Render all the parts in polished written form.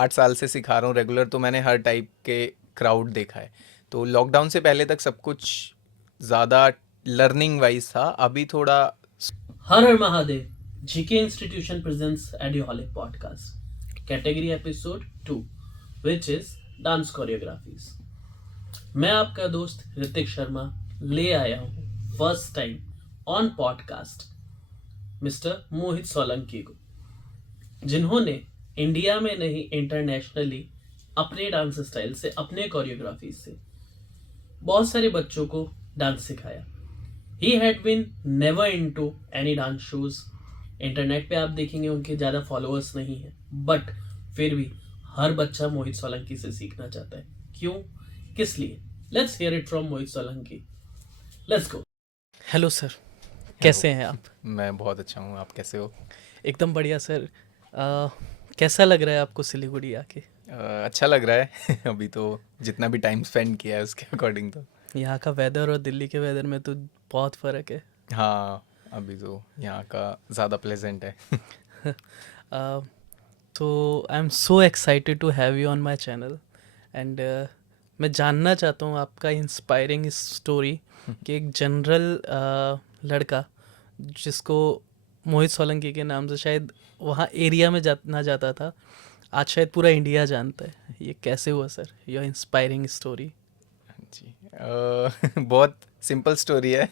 8 साल से सिखा रहा हूँ रेगुलर, तो मैंने हर टाइप के क्राउड देखा है। तो लॉकडाउन से पहले तक सब कुछ ज़्यादा लर्निंग वाइज था, अभी थोड़ा। Har Har Mahadev GK institution presents audioholic podcast category episode 2 which is dance choreographies. मैं आपका दोस्त ऋतिक शर्मा ले आया हूँ first time on podcast mister Mohit Solanki को, जिन्होंने इंडिया में नहीं इंटरनेशनली अपने डांस स्टाइल से, अपने कोरियोग्राफी से बहुत सारे बच्चों को डांस सिखाया। He had been never into any dance shows. Internet पे आप देखेंगे उनके ज़्यादा फॉलोअर्स नहीं है, बट फिर भी हर बच्चा मोहित सोलंकी से सीखना चाहता है। क्यों, किस लिए? Let's hear it from Mohit Solanki. Let's go. Hello sir, hello. कैसे हैं आप? मैं बहुत अच्छा हूँ, आप कैसे हो? एकदम बढ़िया सर। कैसा लग रहा है आपको सिलीगुड़ी आके? अच्छा लग रहा है अभी तो जितना भी टाइम स्पेंड किया है उसके अकॉर्डिंग तो। यहाँ का वेदर और दिल्ली के वेदर में तो बहुत फ़र्क है। हाँ, अभी तो यहाँ का ज़्यादा प्लेजेंट है तो I am so excited to have you on my channel and मैं जानना चाहता हूँ आपका इंस्पायरिंग स्टोरी कि एक जनरल लड़का जिसको मोहित सोलंकी के नाम से शायद वहाँ एरिया में जाना जाता था, आज शायद पूरा इंडिया जानता है। ये कैसे हुआ सर, योर इंस्पायरिंग स्टोरी? जी। बहुत सिंपल स्टोरी है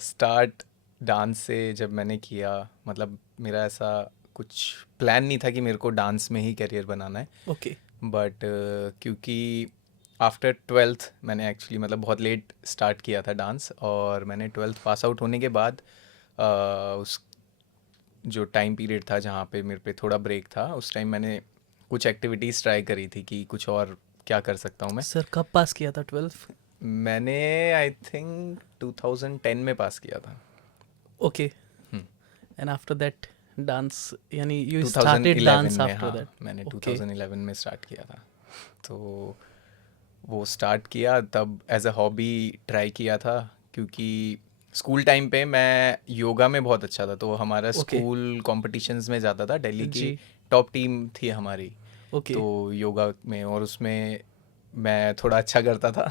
स्टार्ट डांस से जब मैंने किया, मतलब मेरा ऐसा कुछ प्लान नहीं था कि मेरे को डांस में ही करियर बनाना है। ओके। बट क्योंकि आफ्टर ट्वेल्थ मैंने एक्चुअली मतलब बहुत लेट स्टार्ट किया था डांस, और मैंने ट्वेल्थ पास आउट होने के बाद उस जो टाइम पीरियड था जहाँ पे मेरे पे थोड़ा ब्रेक था, उस टाइम मैंने कुछ एक्टिविटीज़ ट्राई करी थी कि कुछ और क्या कर सकता हूँ मैं। सर कब पास किया था 12th? मैंने आई थिंक 2010 में पास किया था। Okay. Hmm, and after that dance, यानी यू स्टार्टेड 2011 डांस में, आफ्टर हाँ दैट? मैंने ओके। 2011 में स्टार्ट किया था। तो वो स्टार्ट किया तब एज अ हॉबी ट्राई किया था, क्योंकि स्कूल टाइम पे मैं योगा में बहुत अच्छा था, तो हमारा ओके। स्कूल कॉम्पिटिशन्स में जाता था, दिल्ली की जी। टॉप टीम थी हमारी। ओके। तो योगा में, और उसमें मैं थोड़ा अच्छा करता था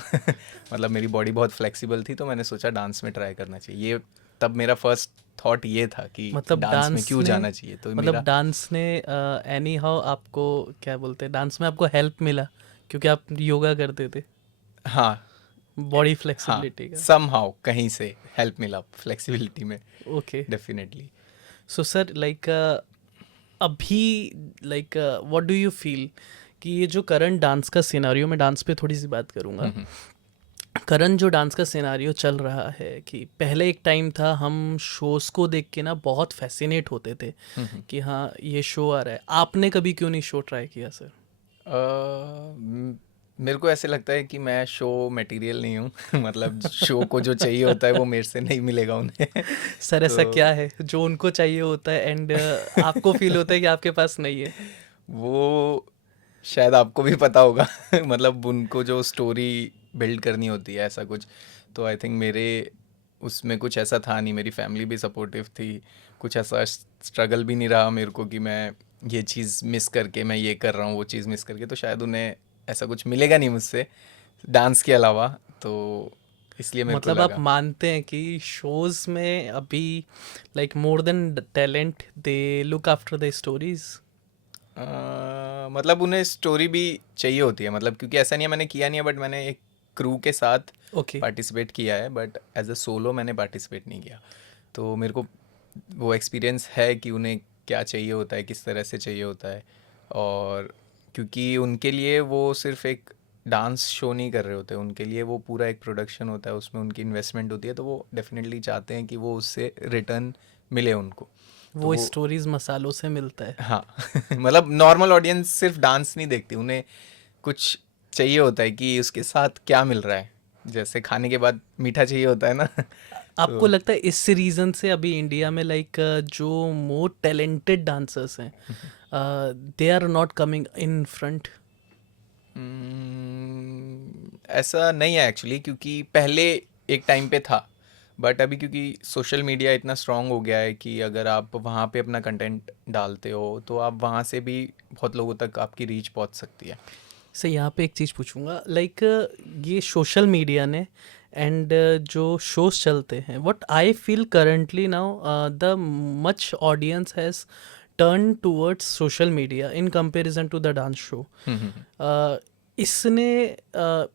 मतलब मेरी बॉडी बहुत फ्लेक्सिबल थी, तो मैंने सोचा डांस में ट्राई करना चाहिए। ये तब मेरा फर्स्ट थॉट ये था कि मतलब डांस में डांस क्यों ने जाना चाहिए, तो मतलब मेरा। डांस ने एनी हाउ आपको, क्या बोलते हैं, डांस में आपको हेल्प मिला क्योंकि आप योगा करते थे, हाँ। बॉडी हाँ, फ्लेक्सिबिलिटी का? समहाउ कहीं से हेल्प मिला फ्लेक्सिबिलिटी में, okay. Definitely. So sir like अभी like what do you feel कि ये जो करंट डांस का सिनेरियो, में डांस पे थोड़ी सी बात करूँगा। करंट जो डांस का सिनेरियो चल रहा है कि पहले एक टाइम था हम शोज़ को देख के ना बहुत फैसिनेट होते थे कि हाँ ये शो आ रहा है। आपने कभी क्यों नहीं शो ट्राई किया सर? मेरे को ऐसे लगता है कि मैं शो मटेरियल नहीं हूँ मतलब शो को जो चाहिए होता है वो मेरे से नहीं मिलेगा उन्हें सर तो ऐसा क्या है जो उनको चाहिए होता है एंड आपको फील होता है कि आपके पास नहीं है? वो शायद आपको भी पता होगा मतलब उनको जो स्टोरी बिल्ड करनी होती है ऐसा कुछ, तो आई थिंक मेरे उसमें कुछ ऐसा था नहीं। मेरी फैमिली भी सपोर्टिव थी, कुछ ऐसा स्ट्रगल भी नहीं रहा मेरे को कि मैं ये चीज़ मिस करके मैं ये कर रहा हूँ वो चीज़ मिस करके, तो शायद उन्हें ऐसा कुछ मिलेगा नहीं मुझसे डांस के अलावा, तो इसलिए मेरे को मतलब आप लगा। मानते हैं कि शोज़ में अभी like more than talent they look after the stories? मतलब उन्हें स्टोरी भी चाहिए होती है, मतलब क्योंकि ऐसा नहीं है मैंने किया नहीं है, बट मैंने एक क्रू के साथ ओके। पार्टिसिपेट किया है, बट एज अ सोलो मैंने पार्टिसिपेट नहीं किया। तो मेरे को वो एक्सपीरियंस है कि उन्हें क्या चाहिए होता है, किस तरह से चाहिए होता है। और क्योंकि उनके लिए वो सिर्फ एक डांस शो नहीं कर रहे होते, उनके लिए वो पूरा एक प्रोडक्शन होता है, उसमें उनकी इन्वेस्टमेंट होती है, तो वो डेफिनेटली चाहते हैं कि वो उससे रिटर्न मिले उनको। तो वो वो, स्टोरीज मसालों से मिलता है। हाँ मतलब नॉर्मल ऑडियंस सिर्फ डांस नहीं देखती, उन्हें कुछ चाहिए होता है कि उसके साथ क्या मिल रहा है, जैसे खाने के बाद मीठा चाहिए होता है ना आपको तो लगता है इस रीज़न से अभी इंडिया में लाइक जो मोर टैलेंटेड डांसर्स हैं they are not coming in front? ऐसा नहीं है एक्चुअली, क्योंकि पहले एक टाइम पे था, बट अभी क्योंकि सोशल मीडिया इतना स्ट्रांग हो गया है कि अगर आप वहाँ पे अपना कंटेंट डालते हो तो आप वहाँ से भी बहुत लोगों तक आपकी रीच पहुँच सकती है। से यहाँ पे एक चीज़ पूछूंगा, लाइक ये सोशल मीडिया ने एंड जो शोज चलते हैं, what I feel currently now, the much audience has turn towards social media in comparison to the dance show. इसने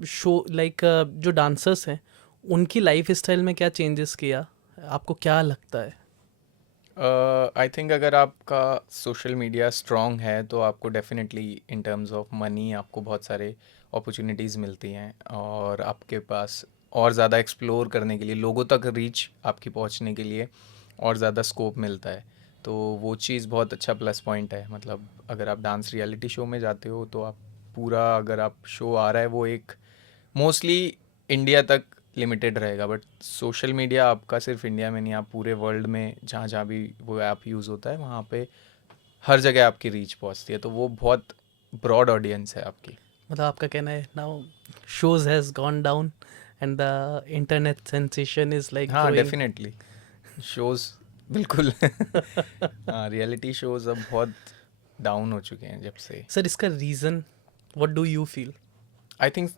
शो लाइक जो डांसर्स हैं उनकी लाइफ स्टाइल में क्या चेंजेस किया, आपको क्या लगता है? आई थिंक अगर आपका सोशल मीडिया स्ट्रांग है तो आपको definitely in terms of money आपको बहुत सारे अपॉर्चुनिटीज़ मिलती हैं और आपके पास और ज़्यादा एक्सप्लोर करने के लिए, लोगों तक रीच आपकी पहुंचने के लिए और ज़्यादा स्कोप मिलता है। तो वो चीज़ बहुत अच्छा प्लस पॉइंट है। मतलब अगर आप डांस रियलिटी शो में जाते हो तो आप पूरा, अगर आप शो आ रहा है वो एक मोस्टली इंडिया तक लिमिटेड रहेगा, बट सोशल मीडिया आपका सिर्फ इंडिया में नहीं, आप पूरे वर्ल्ड में जहाँ जहाँ भी वो ऐप यूज़ होता है वहाँ पे हर जगह आपकी रीच पहुँचती है। तो वो बहुत ब्रॉड ऑडियंस है आपकी। मतलब आपका कहना है now shows has gone down and the internet sensation is like हाँ, ग्रोइंग। डेफिनेटली शोज़ बिल्कुल हाँ, रियलिटी शोज़ अब बहुत डाउन हो चुके हैं जब से। सर इसका reason what do you feel? I think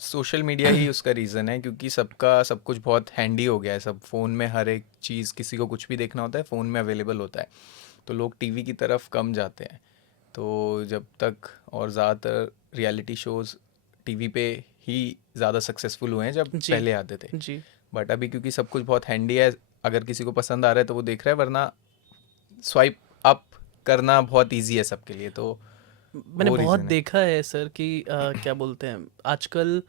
social media ही उसका रीज़न है, क्योंकि सबका सब कुछ बहुत हैंडी हो गया है। सब फ़ोन में हर एक चीज़, किसी को कुछ भी देखना होता है फ़ोन में अवेलेबल होता है, तो लोग टीवी की तरफ कम जाते हैं। तो जब तक, और ज़्यादातर रियलिटी शोज़ टीवी पे ही ज़्यादा सक्सेसफुल हुए हैं जब जी पहले आते थे। जी। बट अभी क्योंकि सब कुछ बहुत हैंडी है, अगर किसी को पसंद आ रहा है तो वो देख रहा है, वरना स्वाइप अप करना बहुत ईजी है सबके लिए। तो मैंने वो बहुत रीज़न है। देखा है सर कि क्या बोलते हैं आजकल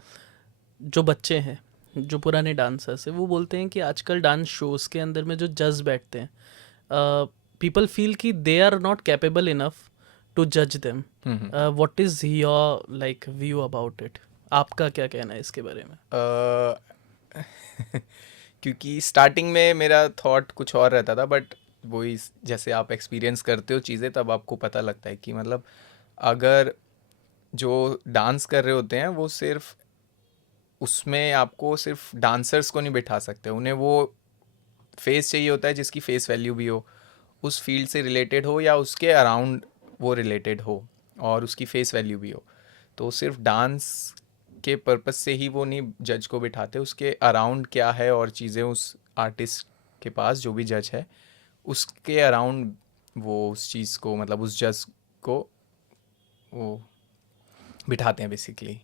जो बच्चे हैं, जो पुराने डांसर्स हैं, वो बोलते हैं कि आजकल डांस शोज के अंदर में जो जज बैठते हैं, पीपल फील कि they are not capable enough to जज them. What is your like view about it? आपका क्या कहना है इसके बारे में? क्योंकि स्टार्टिंग में मेरा थॉट कुछ और रहता था, बट वही जैसे आप एक्सपीरियंस करते हो चीज़ें तब आपको पता लगता है कि मतलब अगर जो डांस कर रहे होते हैं वो सिर्फ, उसमें आपको सिर्फ डांसर्स को नहीं बिठा सकते, उन्हें वो फेस चाहिए होता है जिसकी फेस वैल्यू भी हो, उस फील्ड से रिलेटेड हो या उसके अराउंड वो रिलेटेड हो और उसकी फेस वैल्यू भी हो। तो सिर्फ डांस के पर्पस से ही वो नहीं जज को बिठाते, उसके अराउंड क्या है और चीज़ें उस आर्टिस्ट के पास, जो भी जज है उसके अराउंड, वो उस चीज़ को, मतलब उस जज को वो बिठाते हैं बेसिकली।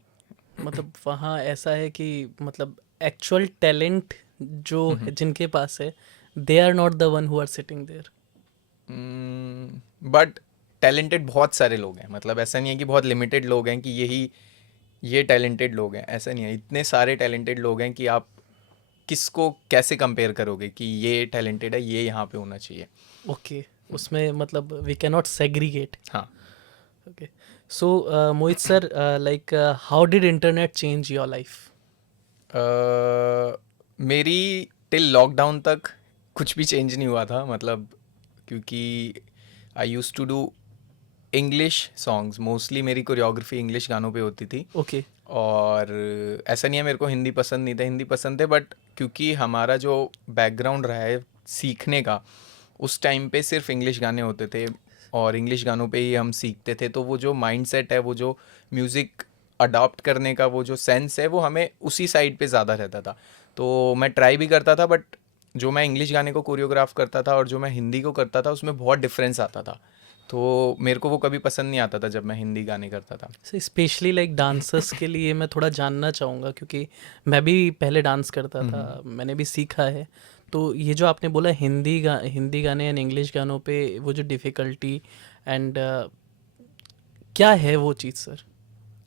मतलब वहाँ ऐसा है कि मतलब एक्चुअल टैलेंट जो है जिनके पास है, they are not the one who are sitting there. But talented बहुत सारे लोग हैं, मतलब ऐसा नहीं है कि बहुत लिमिटेड लोग हैं कि ये टैलेंटेड लोग हैं, ऐसा नहीं है। इतने सारे टैलेंटेड लोग हैं कि आप किसको कैसे कंपेयर करोगे कि ये टैलेंटेड है, ये यहाँ पे होना चाहिए। ओके, उसमें मतलब वी कैन नॉट सेग्रीगेट। हाँ। Okay. So, Mohit sir, like, how did internet change your life? मेरी टिल लॉकडाउन तक कुछ भी चेंज नहीं हुआ था, मतलब क्योंकि I use to do English songs, mostly मेरी कोरियोग्राफी इंग्लिश गानों पे होती थी। Okay. और ऐसा नहीं है मेरे को हिंदी पसंद नहीं था, हिंदी पसंद थे, बट क्योंकि हमारा जो बैकग्राउंड रहा है सीखने का, उस टाइम पे सिर्फ इंग्लिश गाने होते थे और इंग्लिश गानों पे ही हम सीखते थे। तो वो जो माइंडसेट है, वो जो म्यूज़िक अडॉप्ट करने का वो जो सेंस है, वो हमें उसी साइड पे ज़्यादा रहता था। तो मैं ट्राई भी करता था, बट जो मैं इंग्लिश गाने को कोरियोग्राफ करता था और जो मैं हिंदी को करता था उसमें बहुत डिफरेंस आता था। तो मेरे को वो कभी पसंद नहीं आता था जब मैं हिंदी गाने करता था। So, स्पेशली लाइक डांसर्स के लिए मैं थोड़ा जानना चाहूँगा, क्योंकि मैं भी पहले डांस करता था, मैंने भी सीखा है। तो ये जो आपने बोला हिंदी गाने एंड इंग्लिश गानों पे वो जो डिफ़िकल्टी एंड क्या है वो चीज़ सर?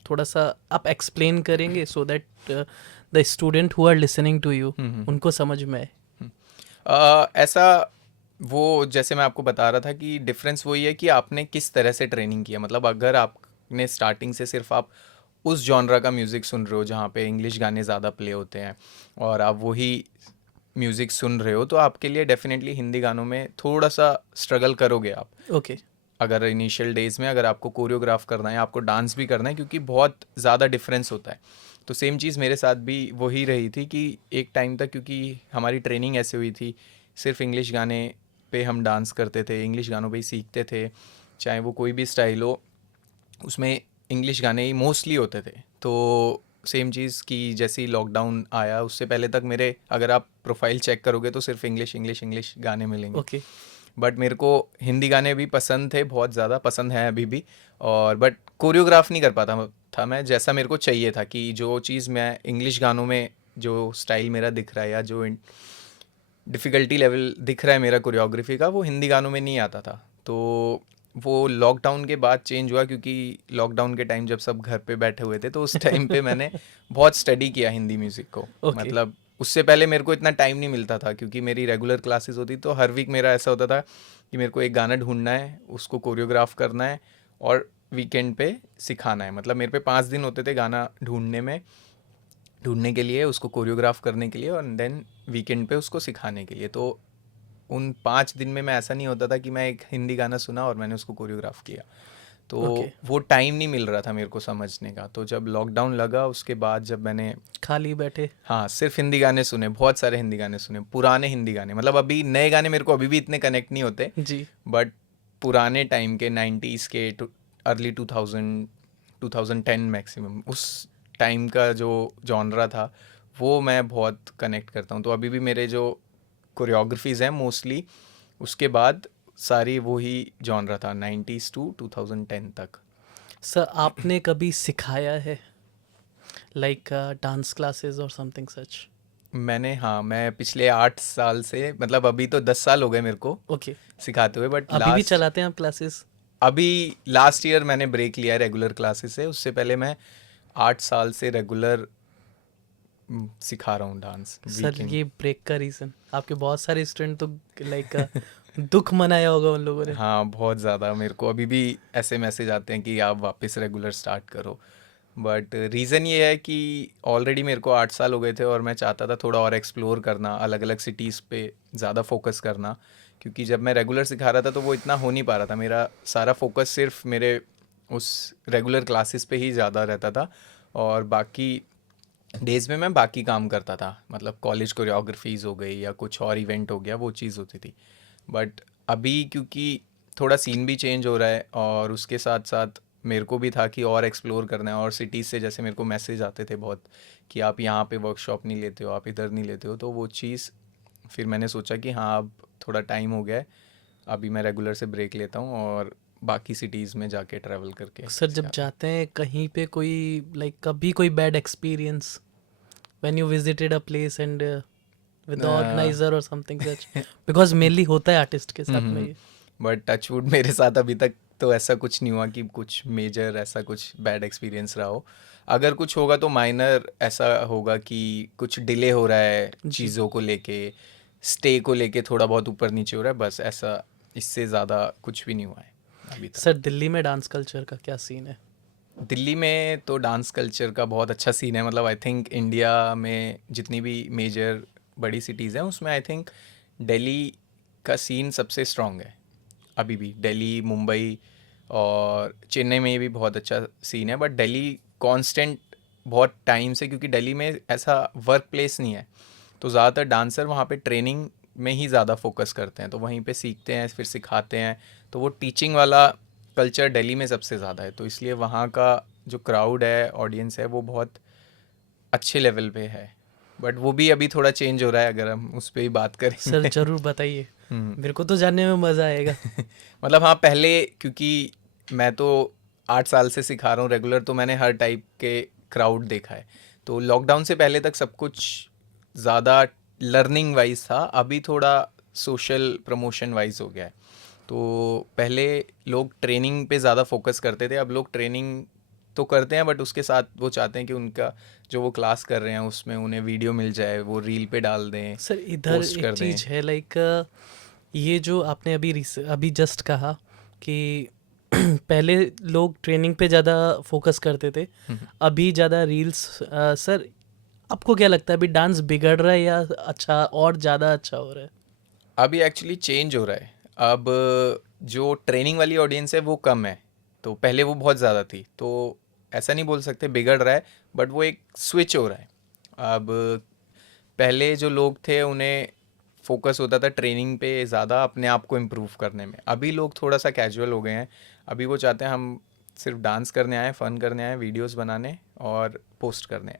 थोड़ा सा आप एक्सप्लेन करेंगे so that the student who are listening to you उनको समझ में आए। ऐसा, वो जैसे मैं आपको बता रहा था कि डिफरेंस वही है कि आपने किस तरह से ट्रेनिंग किया। मतलब अगर आपने स्टार्टिंग से सिर्फ आप उस जॉनरा का म्यूज़िक सुन रहे हो जहाँ पे इंग्लिश गाने ज़्यादा प्ले होते हैं और आप वही म्यूज़िक सुन रहे हो, तो आपके लिए डेफिनेटली हिंदी गानों में थोड़ा सा स्ट्रगल करोगे आप। ओके। अगर इनिशियल डेज़ में अगर आपको कोरियोग्राफ करना है, आपको डांस भी करना है, क्योंकि बहुत ज़्यादा डिफरेंस होता है। तो सेम चीज़ मेरे साथ भी वही रही थी कि एक टाइम तक, क्योंकि हमारी ट्रेनिंग ऐसे हुई थी, सिर्फ इंग्लिश गाने पे हम डांस करते थे, इंग्लिश गानों पे ही सीखते थे, चाहे वो कोई भी स्टाइल हो, उसमें इंग्लिश गाने ही मोस्टली होते थे। तो सेम चीज़ कि जैसे ही लॉकडाउन आया, उससे पहले तक मेरे, अगर आप प्रोफाइल चेक करोगे तो सिर्फ इंग्लिश इंग्लिश इंग्लिश गाने मिलेंगे। ओके। बट मेरे को हिंदी गाने भी पसंद थे, बहुत ज़्यादा पसंद है अभी भी। और बट कोरियोग्राफ नहीं कर पाता था मैं जैसा मेरे को चाहिए था, कि जो चीज़ मैं इंग्लिश गानों में, जो स्टाइल मेरा दिख रहा है या जो डिफ़िकल्टी लेवल दिख रहा है मेरा कोरियोग्राफी का, वो हिंदी गानों में नहीं आता था। तो वो लॉकडाउन के बाद चेंज हुआ, क्योंकि लॉकडाउन के टाइम जब सब घर पे बैठे हुए थे, तो उस टाइम पे मैंने बहुत स्टडी किया हिंदी म्यूज़िक को। ओके। मतलब उससे पहले मेरे को इतना टाइम नहीं मिलता था, क्योंकि मेरी रेगुलर क्लासेस होती, तो हर वीक मेरा ऐसा होता था कि मेरे को एक गाना ढूंढना है, उसको कोरियोग्राफ करना है और वीकेंड पे सिखाना है। मतलब मेरे पे 5 दिन होते थे गाना ढूंढने के लिए, उसको कोरियोग्राफ करने के लिए, और देन वीकेंड पे उसको सिखाने के लिए। तो उन 5 दिन में मैं, ऐसा नहीं होता था कि मैं एक हिंदी गाना सुना और मैंने उसको कोरियोग्राफ किया। तो ओके। वो टाइम नहीं मिल रहा था मेरे को समझने का। तो जब लॉकडाउन लगा, उसके बाद जब मैंने, खाली बैठे। हाँ, सिर्फ हिंदी गाने सुने, बहुत सारे हिंदी गाने सुने, पुराने हिंदी गाने। मतलब अभी नए गाने मेरे को अभी भी इतने कनेक्ट नहीं होते, जी। बट पुराने टाइम के 90s के, अर्ली 2010 मैक्सिमम, उस टाइम का जो जॉनरा था, वो मैं बहुत कनेक्ट करता हूँ। तो अभी भी मेरे जो कोरियोग्राफीज़ हैं मोस्टली, उसके बाद सारी वही जॉनरा था, 90s टू 2010 तक। सर आपने कभी सिखाया है, लाइक डांस क्लासेस और समथिंग सच? मैंने, हाँ, मैं पिछले 8 साल से, मतलब अभी तो 10 साल हो गए मेरे को ओके। सिखाते हुए, बट अभी भी चलाते हैं आप क्लासेस? अभी लास्ट ईयर मैंने ब्रेक लिया है रेगुलर क्लासेस से। उससे पहले मैं 8 साल से रेगुलर सिखा रहा हूँ डांस सर वीकेंड। ये ब्रेक का रीज़न, आपके बहुत सारे स्टूडेंट तो लाइक दुख मनाया होगा उन लोगों ने। हाँ, बहुत ज़्यादा। मेरे को अभी भी ऐसे मैसेज आते हैं कि आप वापस रेगुलर स्टार्ट करो। बट रीज़न ये है कि ऑलरेडी मेरे को 8 साल हो गए थे, और मैं चाहता था थोड़ा और एक्सप्लोर करना, अलग अलग सिटीज़ पे ज़्यादा फोकस करना। क्योंकि जब मैं रेगुलर सिखा रहा था तो वो इतना हो नहीं पा रहा था, मेरा सारा फोकस सिर्फ मेरे उस रेगुलर क्लासेस पे ही ज़्यादा रहता था, और बाकी डेज़ में मैं बाकी काम करता था। मतलब कॉलेज कोरियोग्राफीज़ हो गई या कुछ और इवेंट हो गया, वो चीज़ होती थी। बट अभी क्योंकि थोड़ा सीन भी चेंज हो रहा है, और उसके साथ साथ मेरे को भी था कि और एक्सप्लोर करना है, और सिटीज़ से जैसे मेरे को मैसेज आते थे बहुत कि आप यहाँ पे वर्कशॉप नहीं लेते हो, आप इधर नहीं लेते हो। तो वो चीज़ फिर मैंने सोचा कि हाँ, अब थोड़ा टाइम हो गया है, अभी मैं रेगुलर से ब्रेक लेता हूँ और बाकी सिटीज़ में जाके ट्रैवल करके सर जब सिखाता हूँ। जाते हैं कहीं पे, कोई लाइक कभी कोई bad experience when you visited a place and with the organiser और समथिंग सच? बिकॉज मेनली होता है आर्टिस्ट के साथ में ये। बट टचवुड मेरे साथ अभी तक तो ऐसा कुछ नहीं हुआ कि कुछ मेजर ऐसा कुछ बैड एक्सपीरियंस रहा हो। अगर कुछ होगा तो माइनर ऐसा होगा कि कुछ डिले हो रहा है जी। चीज़ों को लेके, स्टे को लेके थोड़ा बहुत ऊपर नीचे हो रहा है, बस ऐसा। इससे ज़्यादा कुछ भी नहीं हुआ है अभी तक। सर दिल्ली में डांस कल्चर का क्या सीन है? दिल्ली में तो डांस कल्चर का बहुत अच्छा सीन है। मतलब आई थिंक इंडिया में जितनी भी मेजर बड़ी सिटीज़ हैं, उसमें आई थिंक दिल्ली का सीन सबसे स्ट्रॉन्ग है अभी भी। दिल्ली, मुंबई और चेन्नई में भी बहुत अच्छा सीन है, बट दिल्ली कांस्टेंट बहुत टाइम से, क्योंकि दिल्ली में ऐसा वर्क प्लेस नहीं है, तो ज़्यादातर डांसर वहाँ पे ट्रेनिंग में ही ज़्यादा फोकस करते हैं, तो वहीं पे सीखते हैं, फिर सिखाते हैं। तो वो टीचिंग वाला कल्चर दिल्ली में सबसे ज़्यादा है, तो इसलिए वहाँ का जो क्राउड है, ऑडियंस है, वो बहुत अच्छे लेवल पे है। बट वो भी अभी थोड़ा चेंज हो रहा है, अगर हम उस पर ही बात सर करेंगे। जरूर बताइए, हम्म। मेरे को तो जानने में मज़ा आएगा। मतलब हाँ, पहले क्योंकि मैं तो 8 साल से सिखा रहा हूँ रेगुलर, तो मैंने हर टाइप के क्राउड देखा है। तो लॉकडाउन से पहले तक सब कुछ ज़्यादा लर्निंग वाइज था, अभी थोड़ा सोशल प्रमोशन वाइज हो गया है। तो पहले लोग ट्रेनिंग पे ज़्यादा फोकस करते थे, अब लोग ट्रेनिंग तो करते हैं, बट उसके साथ वो चाहते हैं कि उनका जो वो क्लास कर रहे हैं उसमें उन्हें वीडियो मिल जाए, वो रील पे डाल दें, सर इधर पोस्ट एक कर दें। चीज़ है, लाइक ये जो आपने अभी जस्ट कहा कि पहले लोग ट्रेनिंग पे ज़्यादा फोकस करते थे, अभी ज़्यादा रील्स। सर आपको क्या लगता है, अभी डांस बिगड़ रहा है या अच्छा और ज़्यादा अच्छा हो रहा है? अभी एक्चुअली चेंज हो रहा है। अब जो ट्रेनिंग वाली ऑडियंस है वो कम है, तो पहले वो बहुत ज़्यादा थी। तो ऐसा नहीं बोल सकते बिगड़ रहा है, बट वो एक स्विच हो रहा है। अब पहले जो लोग थे उन्हें फोकस होता था ट्रेनिंग पे ज़्यादा, अपने आप को इम्प्रूव करने में। अभी लोग थोड़ा सा कैजुअल हो गए हैं। अभी वो चाहते हैं हम सिर्फ डांस करने आए, फन करने आए, वीडियोस बनाने और पोस्ट करने,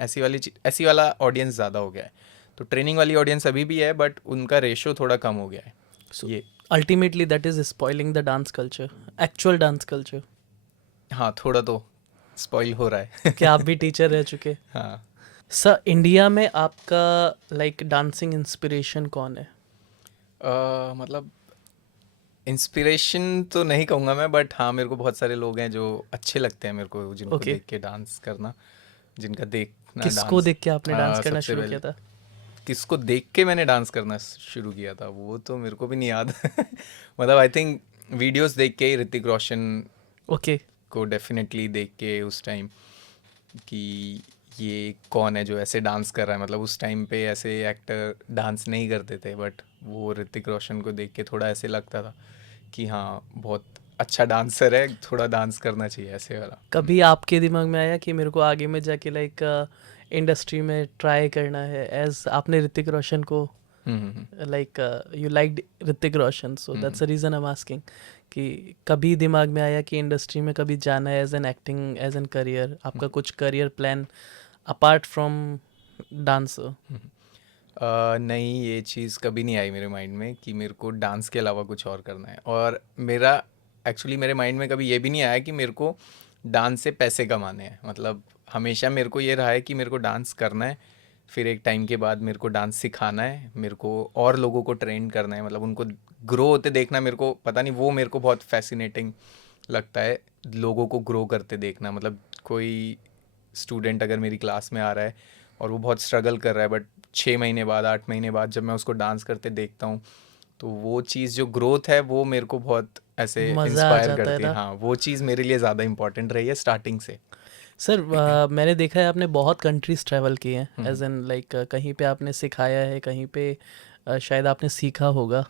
ऐसी वाला ऑडियंस ज़्यादा हो गया है। तो ट्रेनिंग वाली ऑडियंस अभी भी है, बट उनका रेशो थोड़ा कम हो गया है। So ये ultimately that is spoiling the dance culture, actual dance culture. हाँ, थोड़ा तो स्पॉइल हो रहा है। कि आप भी टीचर रह चुके। हाँ। सर, इंडिया में आपका लाइक डांसिंग इंस्पिरेशन कौन है? मतलब इंस्पिरेशन तो नहीं कहूँगा मैं, बट हाँ मेरे को बहुत सारे लोग हैं जो अच्छे लगते हैं मेरे को, जिनको Okay. देख के डांस करना, जिनका देखना किसको डांस। देख के आपने डांस करना सबसे शुरू पहले किया था? किसको देख के मैंने डांस करना शुरू किया था वो तो मेरे को भी नहीं याद। मतलब आई थिंक वीडियोस देख के ही, ऋतिक रोशन ओके, को डेफिनेटली देख के उस टाइम, कि ये कौन है जो ऐसे डांस कर रहा है। मतलब उस टाइम पे ऐसे एक्टर डांस नहीं करते थे, बट वो ऋतिक रोशन को देख के थोड़ा ऐसे लगता था कि हाँ बहुत अच्छा डांसर है, थोड़ा डांस करना चाहिए, ऐसे वाला। कभी आपके दिमाग में आया कि मेरे को आगे में जाके लाइक इंडस्ट्री में ट्राई करना है, एज आपने ऋतिक रोशन को like you like Hrithik Roshan, so that's the reason I am asking कि कभी दिमाग में आया कि इंडस्ट्री में कभी जाना है as an acting, as an career, आपका कुछ career plan apart from dancer? नहीं, ये चीज़ कभी नहीं आई मेरे माइंड में कि मेरे को डांस के अलावा कुछ और करना है। और मेरे माइंड में कभी ये भी नहीं आया कि मेरे को डांस से पैसे कमाने हैं। मतलब हमेशा मेरे को ये रहा है कि मेरे को डांस करना है, फिर एक टाइम के बाद मेरे को डांस सिखाना है, मेरे को और लोगों को ट्रेन करना है, मतलब उनको ग्रो होते देखना। मेरे को पता नहीं, वो मेरे को बहुत फैसिनेटिंग लगता है, लोगों को ग्रो करते देखना। मतलब कोई स्टूडेंट अगर मेरी क्लास में आ रहा है और वो बहुत स्ट्रगल कर रहा है, बट 6 महीने बाद, 8 महीने बाद जब मैं उसको डांस करते देखता हूँ, तो वो चीज़ जो ग्रोथ है वो मेरे को बहुत ऐसे मज़ा आ इंस्पायर जाता है करती है। ना? हाँ, वो चीज़ मेरे लिए ज़्यादा इंपॉर्टेंट रही है स्टार्टिंग से। सर, मैंने देखा है आपने बहुत कंट्रीज ट्रैवल किए हैं, एज एन लाइक कहीं पे आपने सिखाया है, कहीं पे शायद आपने सीखा होगा।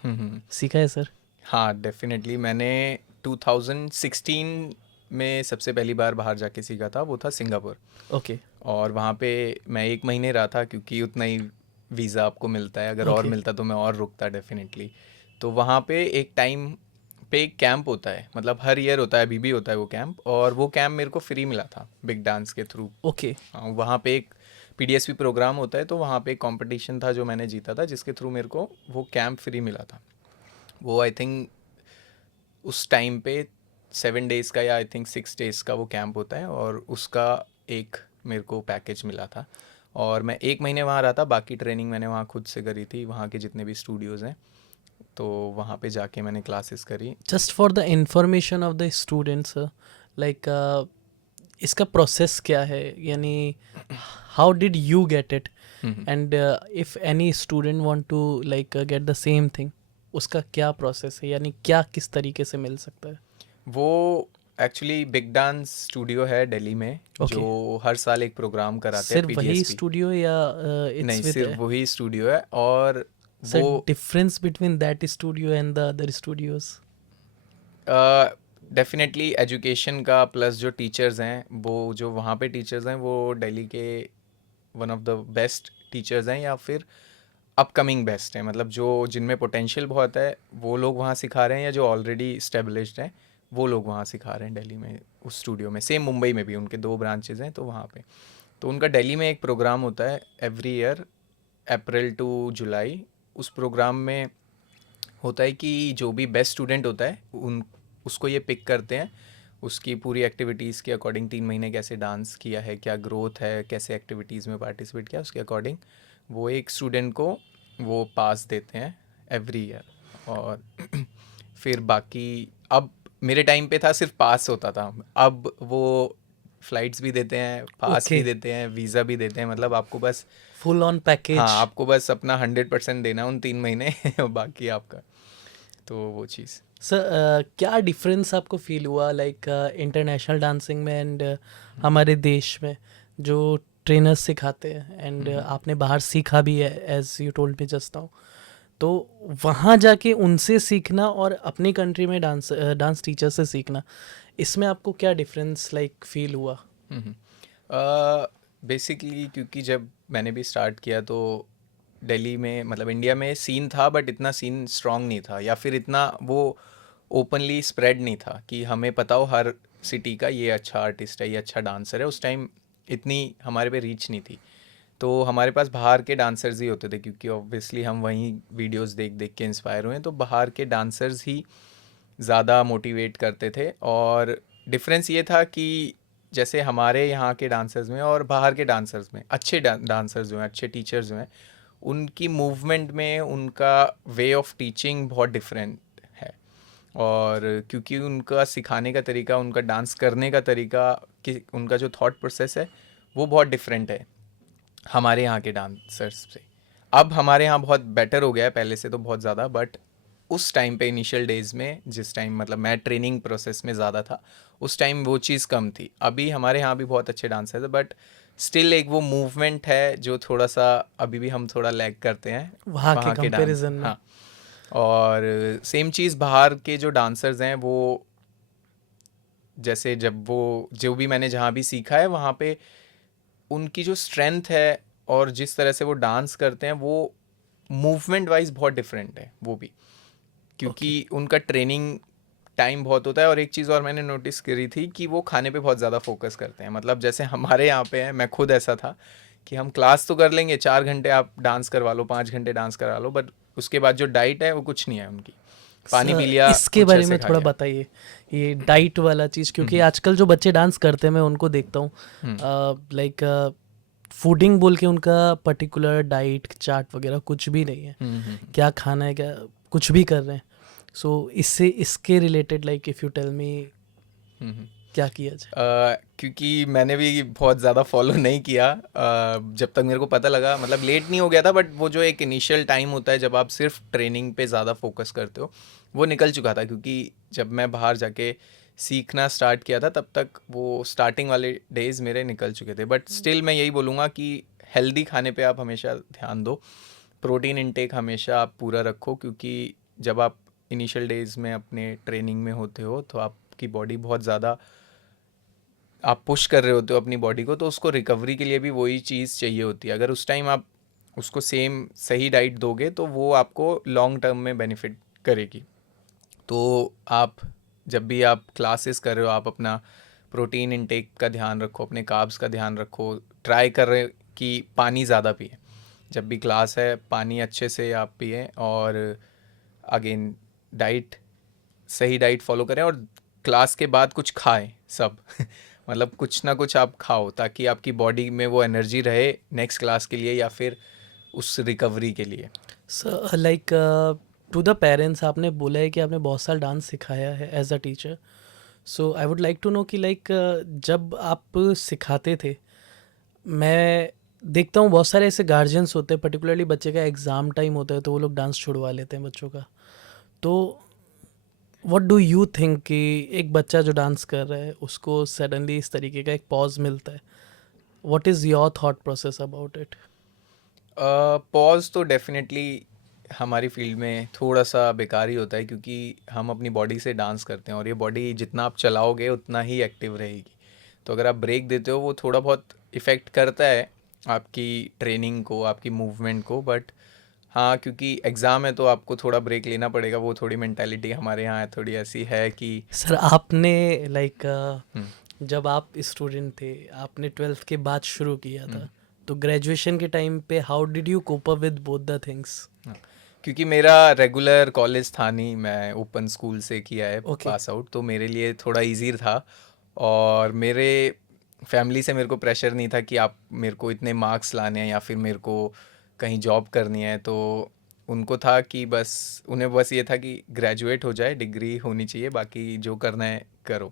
सीखा है सर? हाँ, डेफिनेटली। मैंने 2016 में सबसे पहली बार बाहर जाके सीखा था, वो था सिंगापुर। ओके, और वहाँ पे मैं 1 महीने रहा था, क्योंकि उतना ही वीज़ा आपको मिलता है। अगर और Okay. मिलता तो मैं और रुकता डेफिनेटली। तो वहाँ पे एक टाइम पे एक कैंप होता है, मतलब हर ईयर होता है, अभी भी होता है वो कैंप। और वो कैंप मेरे को फ्री मिला था बिग डांस के थ्रू। ओके, वहाँ पे एक PDSP प्रोग्राम होता है, तो वहाँ पे एक कंपटीशन था जो मैंने जीता था, जिसके थ्रू मेरे को वो कैंप फ्री मिला था। वो आई थिंक उस टाइम पे 7 डेज़ का या आई थिंक 6 डेज़ का वो कैंप होता है, और उसका एक मेरे को पैकेज मिला था। और मैं 1 महीने वहाँ रहा था, बाकी ट्रेनिंग मैंने वहाँ खुद से करी थी, वहाँ के जितने भी स्टूडियोज़ हैं, तो वहाँ पे जाके मैंने क्लासेस करी। Just for the information of the students, like इसका प्रोसेस क्या है, यानी how did you get it, and if any student want to like get the same thing, उसका क्या प्रोसेस है, यानी क्या किस तरीके से मिल सकता है? वो एक्चुअली बिग डांस स्टूडियो है दिल्ली में, Okay. जो हर साल एक प्रोग्राम कराते हैं सिर्फ वही PDSP। स्टूडियो या नहीं, इट्स सिर्फ विद वही स्टूडियो है। और सर, वो difference between that studio and the other studios? Definitely education का, प्लस जो टीचर्स हैं, वो जो वहाँ पे टीचर्स हैं वो दिल्ली के one of the best teachers हैं, या फिर अपकमिंग बेस्ट हैं। मतलब जो जिनमें पोटेंशियल बहुत है वो लोग वहाँ सिखा रहे हैं, या जो ऑलरेडी इस्टेब्लिश्ड हैं वो लोग वहाँ सिखा रहे हैं दिल्ली में उस स्टूडियो में। सेम मुंबई में भी उनके 2 ब्रांचेज हैं, तो वहाँ पे तो उनका दिल्ली में एक प्रोग्राम होता है एवरी ईयर, अप्रैल टू जुलाई। उस प्रोग्राम में होता है कि जो भी बेस्ट स्टूडेंट होता है उसको ये पिक करते हैं, उसकी पूरी एक्टिविटीज़ के अकॉर्डिंग 3 महीने कैसे डांस किया है, क्या ग्रोथ है, कैसे एक्टिविटीज़ में पार्टिसिपेट किया, उसके अकॉर्डिंग वो एक स्टूडेंट को वो पास देते हैं एवरी ईयर। और फिर बाकी, अब मेरे टाइम पे था सिर्फ पास होता था, अब वो फ्लाइट्स भी देते हैं, पास Okay. भी देते हैं, वीज़ा भी देते हैं। मतलब आपको बस, फुल ऑन पैकेज? हाँ, आपको बस अपना 100% देना उन 3 महीने और बाकी आपका, तो वो चीज़। सर, क्या डिफरेंस आपको फील हुआ लाइक इंटरनेशनल डांसिंग में एंड हमारे देश में जो ट्रेनर्स सिखाते हैं, एंड आपने बाहर सीखा भी है as you told me just now, तो वहाँ जाके उनसे सीखना और अपनी कंट्री में डांस टीचर से सीखना, इसमें आपको क्या डिफरेंस लाइक फील हुआ? बेसिकली क्योंकि जब मैंने भी स्टार्ट किया तो दिल्ली में मतलब इंडिया में सीन था बट इतना सीन स्ट्रांग नहीं था या फिर इतना वो ओपनली स्प्रेड नहीं था कि हमें पता हो हर सिटी का ये अच्छा आर्टिस्ट है, ये अच्छा डांसर है। उस टाइम इतनी हमारे पे रीच नहीं थी, तो हमारे पास बाहर के डांसर्स ही होते थे क्योंकि ऑब्वियसली हम वहीं वीडियोस देख देख के इंस्पायर हुए हैं, तो बाहर के डांसर्स ही ज़्यादा मोटिवेट करते थे। और डिफरेंस ये था कि जैसे हमारे यहाँ के डांसर्स में और बाहर के डांसर्स में अच्छे डांसर्स जो हैं, अच्छे टीचर्स जो हैं, उनकी मूवमेंट में उनका वे ऑफ टीचिंग बहुत डिफरेंट है। और क्योंकि उनका सिखाने का तरीका, उनका डांस करने का तरीका, कि उनका जो थॉट प्रोसेस है वो बहुत डिफरेंट है हमारे यहाँ के डांसर्स से। अब हमारे यहाँ बहुत बेटर हो गया है पहले से तो बहुत ज़्यादा, बट उस टाइम पे इनिशियल डेज में जिस टाइम मतलब मैं ट्रेनिंग प्रोसेस में ज़्यादा था उस टाइम वो चीज़ कम थी। अभी हमारे यहाँ भी बहुत अच्छे डांसर्स है बट स्टिल एक वो मूवमेंट है जो थोड़ा सा अभी भी हम थोड़ा लैग करते हैं वहाँ के वहाँ के डांस। कंपैरिजन में। हाँ, और सेम चीज़ बाहर के जो डांसर्स हैं वो जैसे जब वो जो भी मैंने जहाँ भी सीखा है वहाँ पे उनकी जो स्ट्रेंथ है और जिस तरह से वो डांस करते हैं वो मूवमेंट वाइज बहुत डिफरेंट है वो भी, क्योंकि उनका ट्रेनिंग टाइम बहुत होता है। और एक चीज़ और मैंने नोटिस करी थी कि वो खाने पे बहुत ज़्यादा फोकस करते हैं। मतलब जैसे हमारे यहाँ पे है, मैं खुद ऐसा था कि हम क्लास तो कर लेंगे, 4 घंटे आप डांस करवा लो, 5 घंटे डांस करवा लो, बट उसके बाद जो डाइट है वो कुछ नहीं है उनकी। पानी पी लिया, इसके कुछ बारे ऐसे में खा थोड़ा लिया। बताइए, ये डाइट वाला चीज़, क्योंकि आजकल जो बच्चे डांस करते हैं मैं उनको देखता हूँ, लाइक फूडिंग बोल के उनका पर्टिकुलर डाइट चार्ट वगैरह कुछ भी नहीं है, क्या खाना है क्या कुछ भी कर रहे हैं। सो इससे इसके related like if you tell me क्या किया जाए। क्योंकि मैंने भी बहुत ज़्यादा फॉलो नहीं किया जब तक मेरे को पता लगा, मतलब लेट नहीं हो गया था बट वो जो एक इनिशियल टाइम होता है जब आप सिर्फ ट्रेनिंग पे ज़्यादा फोकस करते हो वो निकल चुका था। क्योंकि जब मैं बाहर जाके सीखना स्टार्ट किया था तब तक वो स्टार्टिंग वाले डेज़ मेरे निकल चुके थे। बट स्टिल मैं यही बोलूँगा कि हेल्दी खाने पे आप हमेशा ध्यान दो, प्रोटीन इनटेक हमेशा आप पूरा रखो, क्योंकि जब आप इनिशियल डेज़ में अपने ट्रेनिंग में होते हो तो आपकी बॉडी बहुत ज़्यादा आप पुश कर रहे होते हो अपनी बॉडी को, तो उसको रिकवरी के लिए भी वही चीज़ चाहिए होती है। अगर उस टाइम आप उसको सेम सही डाइट दोगे तो वो आपको लॉन्ग टर्म में बेनिफिट करेगी। तो आप जब भी आप क्लासेस कर रहे हो आप अपना प्रोटीन इनटेक का ध्यान रखो, अपने कार्ब्स का ध्यान रखो, ट्राई कर रहे कि पानी ज़्यादा पिए। जब भी क्लास है पानी अच्छे से आप पिए, और अगेन डाइट, सही डाइट फॉलो करें, और क्लास के बाद कुछ खाएं सब मतलब कुछ ना कुछ आप खाओ ताकि आपकी बॉडी में वो एनर्जी रहे नेक्स्ट क्लास के लिए या फिर उस रिकवरी के लिए। Sir like to the parents, आपने बोला है कि आपने बहुत साल डांस सिखाया है as a teacher, so I would like to know कि लाइक जब आप सिखाते थे, मैं देखता हूँ बहुत सारे ऐसे गार्जियंस होते हैं, पर्टिकुलरली बच्चे का एग्ज़ाम टाइम होता है तो वो लोग डांस छुड़वा लेते हैं बच्चों का। तो व्हाट डू यू थिंक कि एक बच्चा जो डांस कर रहा है उसको सडनली इस तरीके का एक पॉज मिलता है, what is your thought process about it? Pause तो डेफिनेटली हमारी फील्ड में थोड़ा सा बेकार ही होता है, क्योंकि हम अपनी बॉडी से डांस करते हैं और ये बॉडी जितना आप चलाओगे उतना ही एक्टिव रहेगी। तो अगर आप ब्रेक देते हो वो थोड़ा बहुत इफ़ेक्ट करता है आपकी ट्रेनिंग को, आपकी मूवमेंट को। बट हाँ, क्योंकि एग्ज़ाम है तो आपको थोड़ा ब्रेक लेना पड़ेगा, वो थोड़ी मेंटालिटी हमारे यहाँ थोड़ी ऐसी है कि सर आपने लाइक जब आप स्टूडेंट थे, आपने 12th के बाद शुरू किया था, तो ग्रेजुएशन के टाइम पे how did you cope up with both the things? क्योंकि मेरा रेगुलर कॉलेज था नहीं, मैं ओपन स्कूल से किया है Okay. पास आउट, तो मेरे लिए थोड़ा इजी था। और मेरे फैमिली से मेरे को प्रेशर नहीं था कि आप मेरे को इतने मार्क्स लाने हैं या फिर मेरे को कहीं जॉब करनी है। तो उनको था कि बस उन्हें बस ये था कि ग्रेजुएट हो जाए, डिग्री होनी चाहिए, बाकी जो करना है करो।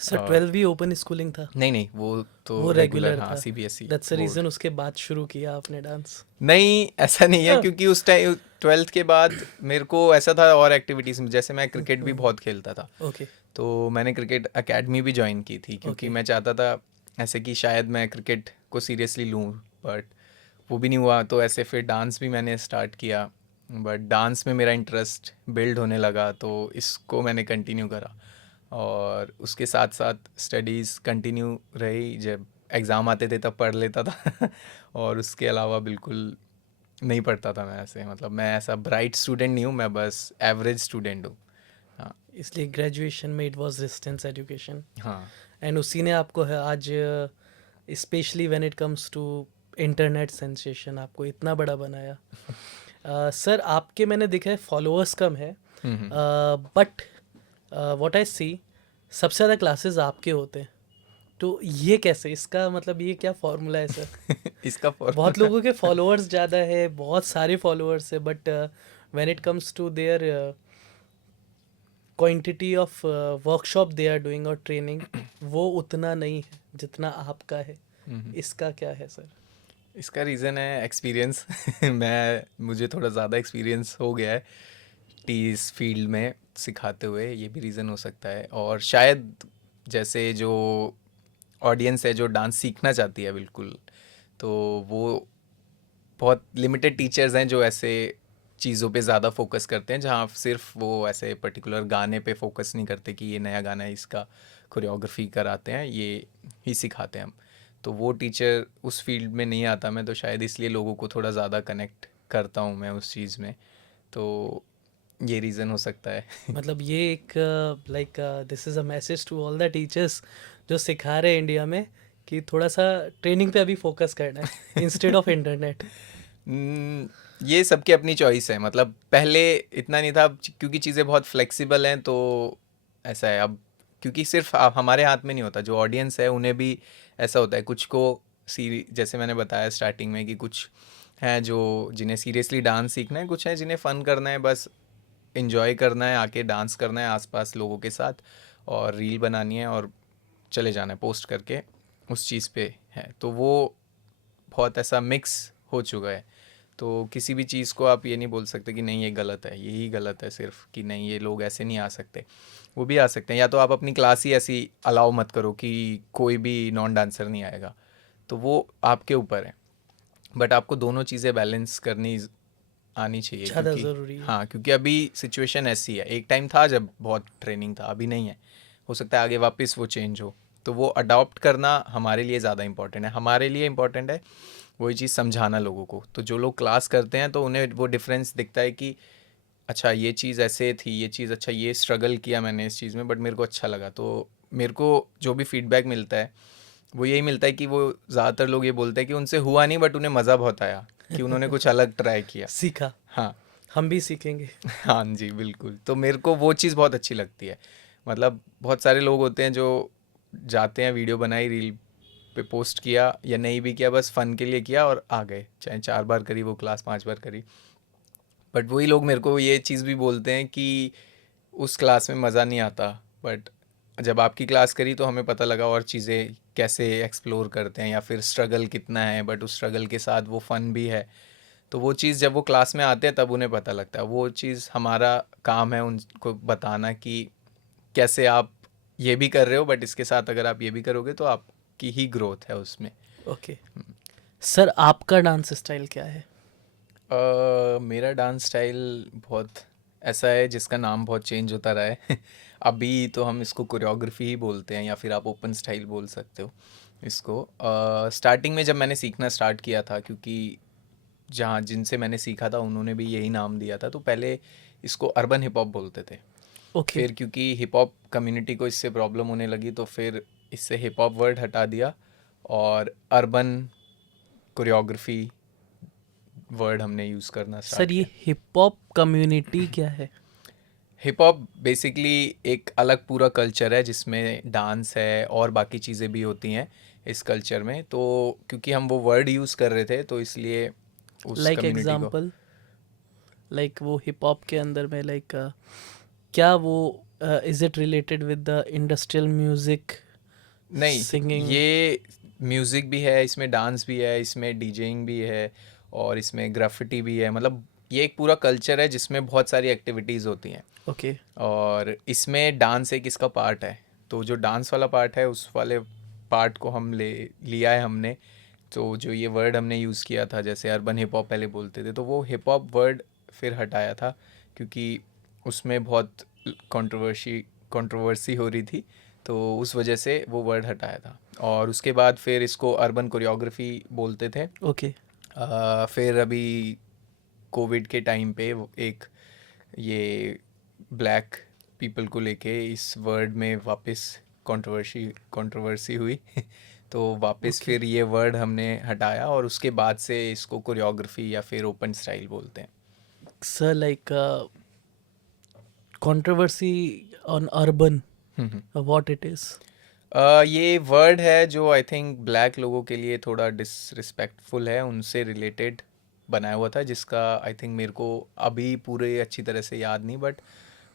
सर 12 भी ओपन स्कूलिंग था? नहीं, वो तो वो रेगुलर, रेगुलर हाँ, था, CBSE that's the board. Reason उसके बाद शुरू किया आपने डांस? नहीं, ऐसा नहीं है, क्योंकि उस टाइम 12th के बाद मेरे को ऐसा था और एक्टिविटीज़ में, जैसे मैं क्रिकेट भी बहुत खेलता था, ओके। तो मैंने क्रिकेट एकेडमी भी ज्वाइन की थी, क्योंकि Okay. मैं चाहता था ऐसे कि शायद मैं क्रिकेट को सीरियसली लूँ, बट वो भी नहीं हुआ। तो ऐसे फिर डांस भी मैंने स्टार्ट किया, बट डांस में मेरा इंटरेस्ट बिल्ड होने लगा तो इसको मैंने कंटिन्यू करा। और उसके साथ साथ स्टडीज़ कंटिन्यू रही। जब एग्ज़ाम आते थे तब पढ़ लेता था और उसके अलावा बिल्कुल नहीं पढ़ता था मैं ऐसे, मतलब मैं ऐसा ब्राइट स्टूडेंट नहीं हूँ, मैं बस एवरेज स्टूडेंट हूँ। हाँ इसलिए ग्रेजुएशन में इट वाज डिस्टेंस एजुकेशन, हाँ एंड उसी ने आपको है आज specially when it comes to internet sensation आपको इतना बड़ा बनाया। सर आपके मैंने देखा है फॉलोअर्स कम है, बट व्हाट आई सी सबसे ज़्यादा क्लासेस आपके होते हैं, तो ये कैसे, इसका मतलब ये क्या फॉर्मूला है सर? इसका बहुत फॉर्मूला लोगों के फॉलोअर्स ज़्यादा है, बहुत सारे फॉलोअर्स है, but when it comes to their quantity of workshop they are doing और ट्रेनिंग, वो उतना नहीं है जितना आपका है। इसका क्या है सर? इसका रीज़न है एक्सपीरियंस मुझे थोड़ा ज़्यादा एक्सपीरियंस हो गया है इस फील्ड में सिखाते हुए, ये भी रीज़न हो सकता है। और शायद जैसे जो ऑडियंस है जो डांस सीखना चाहती है बिल्कुल, तो वो बहुत लिमिटेड टीचर्स हैं जो ऐसे चीज़ों पे ज़्यादा फोकस करते हैं, जहाँ सिर्फ वो ऐसे पर्टिकुलर गाने पे फोकस नहीं करते कि ये नया गाना है, इसका कोरियोग्राफी कराते हैं, ये ही सिखाते हैं हम। तो वो टीचर उस फील्ड में नहीं आता मैं, तो शायद इसलिए लोगों को थोड़ा ज़्यादा कनेक्ट करता हूँ मैं उस चीज़ में, तो ये रीज़न हो सकता है। मतलब ये एक like this is a message to all the teachers जो सिखा रहे हैं इंडिया में कि थोड़ा सा ट्रेनिंग पे अभी फोकस करना है इंस्टेड ऑफ इंटरनेट। ये सबकी अपनी चॉइस है, मतलब पहले इतना नहीं था, अब क्योंकि चीज़ें बहुत फ्लेक्सिबल हैं तो ऐसा है अब, क्योंकि सिर्फ हमारे हाथ में नहीं होता, जो ऑडियंस है उन्हें भी ऐसा होता है, कुछ को जैसे मैंने बताया स्टार्टिंग में कि कुछ हैं जो जिन्हें सीरियसली डांस सीखना है, कुछ हैं जिन्हें फ़न करना है, बस इंजॉय करना है, आके डांस करना है आसपास लोगों के साथ और रील बनानी है और चले जाना है पोस्ट करके, उस चीज़ पे है। तो वो बहुत ऐसा मिक्स हो चुका है, तो किसी भी चीज़ को आप ये नहीं बोल सकते कि नहीं ये गलत है, यही गलत है सिर्फ, कि नहीं ये लोग ऐसे नहीं आ सकते, वो भी आ सकते हैं। या तो आप अपनी क्लास ही ऐसी अलाउ मत करो कि कोई भी नॉन डांसर नहीं आएगा, तो वो आपके ऊपर है। बट आपको दोनों चीज़ें बैलेंस करनी आनी चाहिए, ज़्यादा क्योंकि ज़रूरी है। हाँ, क्योंकि अभी सिचुएशन ऐसी है, एक टाइम था जब बहुत ट्रेनिंग था, अभी नहीं है, हो सकता है आगे वापस वो चेंज हो, तो वो अडॉप्ट करना हमारे लिए ज़्यादा इंपॉर्टेंट है। हमारे लिए इंपॉर्टेंट है वही चीज़ समझाना लोगों को, तो जो लोग क्लास करते हैं तो उन्हें वो डिफरेंस दिखता है कि अच्छा ये चीज़ ऐसे थी, ये चीज़, अच्छा ये स्ट्रगल किया मैंने इस चीज़ में, बट मेरे को अच्छा लगा। तो मेरे को जो भी फीडबैक मिलता है वो यही मिलता है कि वो ज़्यादातर लोग ये बोलते हैं कि उनसे हुआ नहीं बट उन्हें मज़ा बहुत आया, कि उन्होंने कुछ अलग ट्राई किया। सीखा, हाँ हम भी सीखेंगे। हाँ जी बिल्कुल, तो मेरे को वो चीज़ बहुत अच्छी लगती है। मतलब बहुत सारे लोग होते हैं जो जाते हैं, वीडियो बनाई, रील पे पोस्ट किया या नहीं भी किया, बस फ़न के लिए किया और आ गए, चाहे 4 बार करी वो क्लास, 5 बार करी। बट वही लोग मेरे को ये चीज़ भी बोलते हैं कि उस क्लास में मज़ा नहीं आता, बट जब आपकी क्लास करी तो हमें पता लगा और चीज़ें कैसे एक्सप्लोर करते हैं, या फिर स्ट्रगल कितना है, बट उस स्ट्रगल के साथ वो फ़न भी है। तो वो चीज़ जब वो क्लास में आते हैं तब उन्हें पता लगता है, वो चीज़ हमारा काम है उनको बताना कि कैसे आप ये भी कर रहे हो, बट इसके साथ अगर आप ये भी करोगे तो आपकी ही ग्रोथ है उसमें। ओके सर, आपका डांस स्टाइल क्या है? मेरा डांस स्टाइल बहुत ऐसा है जिसका नाम बहुत चेंज होता रहा है अभी तो हम इसको कोरियोग्राफी ही बोलते हैं, या फिर आप ओपन स्टाइल बोल सकते हो इसको। स्टार्टिंग में जब मैंने सीखना स्टार्ट किया था, क्योंकि जहाँ जिनसे मैंने सीखा था उन्होंने भी यही नाम दिया था, तो पहले इसको अर्बन हिप हॉप बोलते थे। ओके, फिर क्योंकि हिप हॉप कम्युनिटी को इससे प्रॉब्लम होने लगी तो फिर इससे हिप हॉप वर्ड हटा दिया और अर्बन कोरियोग्राफी वर्ड हमने यूज़ करना स्टार्ट सर ये किया। हिप हॉप कम्युनिटी क्या है? हिप हॉप बेसिकली एक अलग पूरा कल्चर है जिसमें डांस है और बाकी चीज़ें भी होती हैं इस कल्चर में, तो क्योंकि हम वो वर्ड यूज़ कर रहे थे तो इसलिए उस लाइक कम्युनिटी को। एग्जांपल, लाइक वो हिप हॉप के अंदर में लाइक क्या वो is it related with the industrial music, नहीं, सिंगिंग? ये म्यूज़िक भी है इसमें, डांस भी है इसमें, डीजेइंग भी है और इसमें ग्राफिटी भी है, मतलब ये एक पूरा कल्चर है जिसमें बहुत सारी एक्टिविटीज़ होती हैं। ओके, और इसमें डांस एक इसका पार्ट है, तो जो डांस वाला पार्ट है उस वाले पार्ट को हम लिया है हमने। तो जो ये वर्ड हमने यूज़ किया था, जैसे अर्बन हिप हॉप पहले बोलते थे, तो वो हिप हॉप वर्ड फिर हटाया था क्योंकि उसमें बहुत कंट्रोवर्सी कंट्रोवर्सी हो रही थी, तो उस वजह से वो वर्ड हटाया था। और उसके बाद फिर इसको अर्बन कोरियोग्राफी बोलते थे। ओके फिर अभी कोविड के टाइम पे एक ये ब्लैक पीपल को लेके इस वर्ड में वापस कंट्रोवर्सी हुई तो वापस फिर ये वर्ड हमने हटाया और उसके बाद से इसको कोरियोग्राफी या फिर ओपन स्टाइल बोलते हैं। Sir like controversy on urban what it is? ये वर्ड है जो आई थिंक ब्लैक लोगों के लिए थोड़ा डिसरिस्पेक्टफुल है, उनसे रिलेटेड बनाया हुआ था, जिसका आई थिंक मेरे को अभी पूरे अच्छी तरह से याद नहीं, बट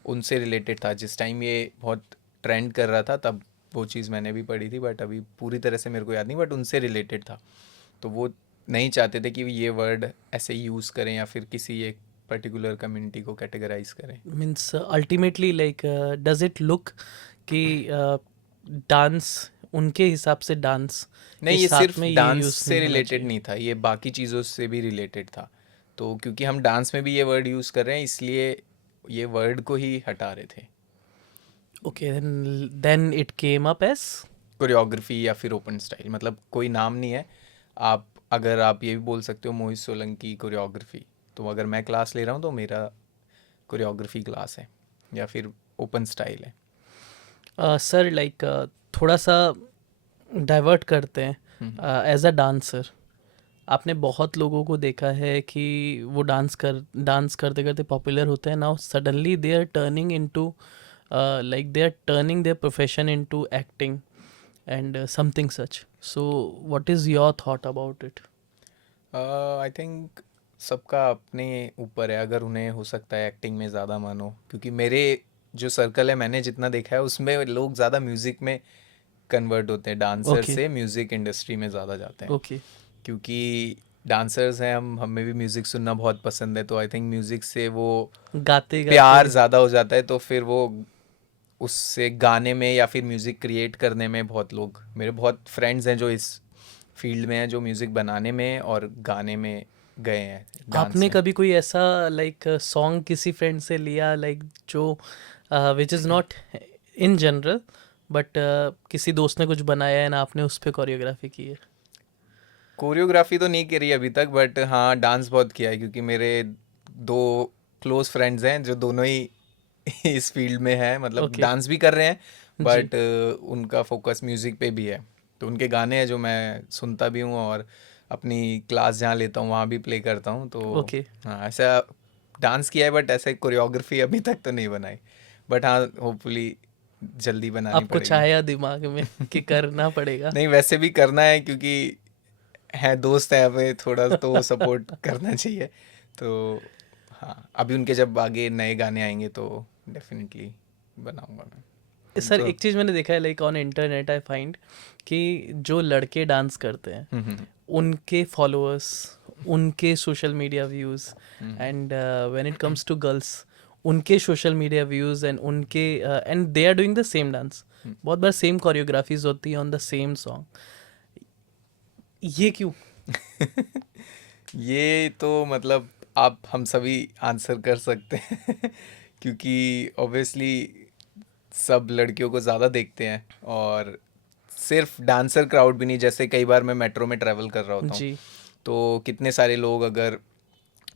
उनसे रिलेटेड था। जिस टाइम ये बहुत ट्रेंड कर रहा था तब वो चीज़ मैंने भी पढ़ी थी, बट अभी पूरी तरह से मेरे को याद नहीं, बट उनसे रिलेटेड था। तो वो नहीं चाहते थे कि ये वर्ड ऐसे यूज़ करें या फिर किसी एक पर्टिकुलर कम्युनिटी को कैटेगराइज करें। Means ultimately like does it look कि डांस उनके हिसाब से डांस नहीं, के ये साथ सिर्फ में ये डांस यूज से नहीं होना रिलेटेड चाहिए? नहीं था, ये बाकी चीज़ों से भी रिलेटेड था। तो क्योंकि हम डांस में भी ये वर्ड यूज़ कर रहे हैं, इसलिए ये वर्ड को ही हटा रहे थे। Okay then it came up as choreography या फिर ओपन स्टाइल, मतलब कोई नाम नहीं है। अगर आप ये भी बोल सकते हो मोहित सोलंकी कोरियोग्राफी, तो अगर मैं क्लास ले रहा हूँ तो मेरा कोरियोग्राफी क्लास है या फिर ओपन स्टाइल है। सर लाइक थोड़ा सा डाइवर्ट करते हैं। एज अ डांसर आपने बहुत लोगों को देखा है कि वो डांस करते करते पॉपुलर होते हैं, now suddenly they are turning into like they are turning their profession into acting and something such. So what is your thought about it? I think सबका अपने ऊपर है, अगर उन्हें हो सकता है एक्टिंग में ज़्यादा मन हो, क्योंकि मेरे जो सर्कल है मैंने जितना देखा है उसमें लोग ज़्यादा म्यूज़िक में कन्वर्ट होते हैं, डांसर Okay. से म्यूज़िक इंडस्ट्री में ज़्यादा जाते हैं। ओके क्योंकि डांसर्स हैं हमें भी म्यूज़िक सुनना बहुत पसंद है, तो आई थिंक म्यूज़िक से वो गाते प्यार गाते ज़्यादा हो जाता है, तो फिर वो उससे गाने में या फिर म्यूज़िक क्रिएट करने में बहुत लोग, मेरे बहुत फ्रेंड्स हैं जो इस फील्ड में हैं, जो म्यूज़िक बनाने में और गाने में गए हैं डांस आपने में। कभी कोई ऐसा लाइक सॉन्ग किसी फ्रेंड से लिया लाइक जो which is not in general but किसी दोस्त ने कुछ बनाया है ना, आपने उस पर कोरियोग्राफी की है? कोरियोग्राफी तो नहीं करी अभी तक, बट हाँ डांस बहुत किया है, क्योंकि मेरे 2 क्लोज फ्रेंड्स हैं जो दोनों ही इस फील्ड में है, मतलब Okay. डांस भी कर रहे हैं, जी। बट उनका फोकस म्यूज़िक पे भी है। तो उनके गाने हैं जो मैं सुनता भी हूँ और अपनी क्लास जहाँ लेता हूँ वहाँ भी प्ले करता हूँ। तो Okay. हाँ ऐसा डांस किया है, बट ऐसे कोरियोग्राफी अभी तक तो नहीं बनाई, बट हाँ होपफुली जल्दी बनानी अब कुछ पड़ेगी। आया दिमाग में कि करना पड़ेगा? नहीं, वैसे भी करना है, क्योंकि है दोस्त है, हमें थोड़ा तो सपोर्ट करना चाहिए। तो हाँ अभी उनके जब आगे नए गाने आएंगे तो डेफिनेटली बनाऊंगा मैं। सर तो एक चीज़ मैंने देखा है like on internet I find कि जो लड़के डांस करते हैं उनके फॉलोअर्स, उनके social media views and when it comes to girls उनके सोशल मीडिया व्यूज़ एंड उनके and they are doing the same dance, बहुत बार सेम कोरियोग्राफीज होती है ऑन द सेम सॉन्ग। ये क्यों? ये तो मतलब आप हम सभी आंसर कर सकते हैं क्योंकि ऑब्वियसली सब लड़कियों को ज़्यादा देखते हैं, और सिर्फ डांसर क्राउड भी नहीं, जैसे कई बार मैं मेट्रो में ट्रैवल कर रहा होता हूँ, जी तो कितने सारे लोग अगर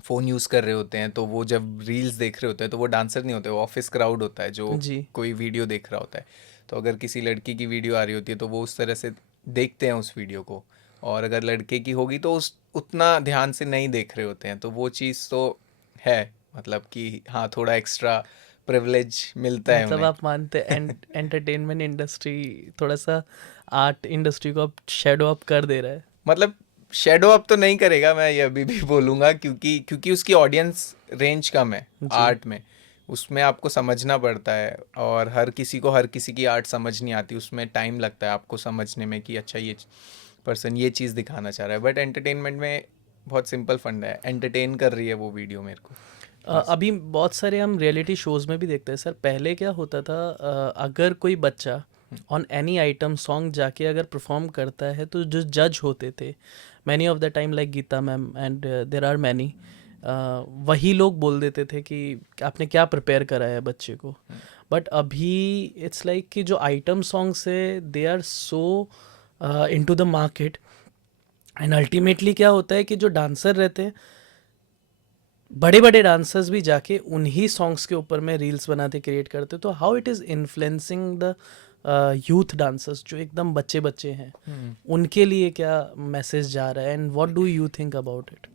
फ़ोन यूज़ कर रहे होते हैं तो वो जब रील्स देख रहे होते हैं तो वो डांसर नहीं होते, वो ऑफिस क्राउड होता है जो जी कोई वीडियो देख रहा होता है। तो अगर किसी लड़की की वीडियो आ रही होती है तो वो उस तरह से देखते हैं उस वीडियो को, और अगर लड़के की होगी तो उस उतना ध्यान से नहीं देख रहे होते हैं। तो वो चीज़ तो है, मतलब कि हाँ थोड़ा एक्स्ट्रा प्रिविलेज मिलता है मतलब उन्हें। आप मानते एंटरटेनमेंट इंडस्ट्री थोड़ा सा आर्ट इंडस्ट्री को अब शेडो अप कर दे रहा है? मतलब शेडो अप तो नहीं करेगा, मैं ये अभी भी बोलूँगा, क्योंकि उसकी ऑडियंस रेंज कम है जी। आर्ट में, उसमें आपको समझना पड़ता है, और हर किसी की आर्ट समझ नहीं आती, उसमें टाइम लगता है आपको समझने में कि अच्छा ये पर्सन ये चीज़ दिखाना चाह रहा है। बट एंटरटेनमेंट में बहुत सिंपल फंड है, एंटरटेन कर रही है वो वीडियो मेरे को। अभी बहुत सारे हम रियलिटी शोज में भी देखते हैं सर। पहले क्या होता था, अगर कोई बच्चा ऑन एनी आइटम सॉन्ग जाके अगर परफॉर्म करता है तो जो जज होते थे many of the time like Geeta ma'am and there are many, वही लोग बोल देते थे कि आपने क्या प्रिपेयर करा है बच्चे को. बट अभी इट्स लाइक कि जो आइटम सॉन्ग्स है they are so into the market. And ultimately क्या होता है कि जो डांसर रहते हैं, बड़े बड़े डांसर्स भी जाके उन्हीं सॉन्ग्स के ऊपर में रील्स बनाते क्रिएट करते. तो how it is influencing the youth dancers जो एकदम बच्चे बच्चे हैं, उनके लिए क्या मैसेज जा रहा है and what do you think about it?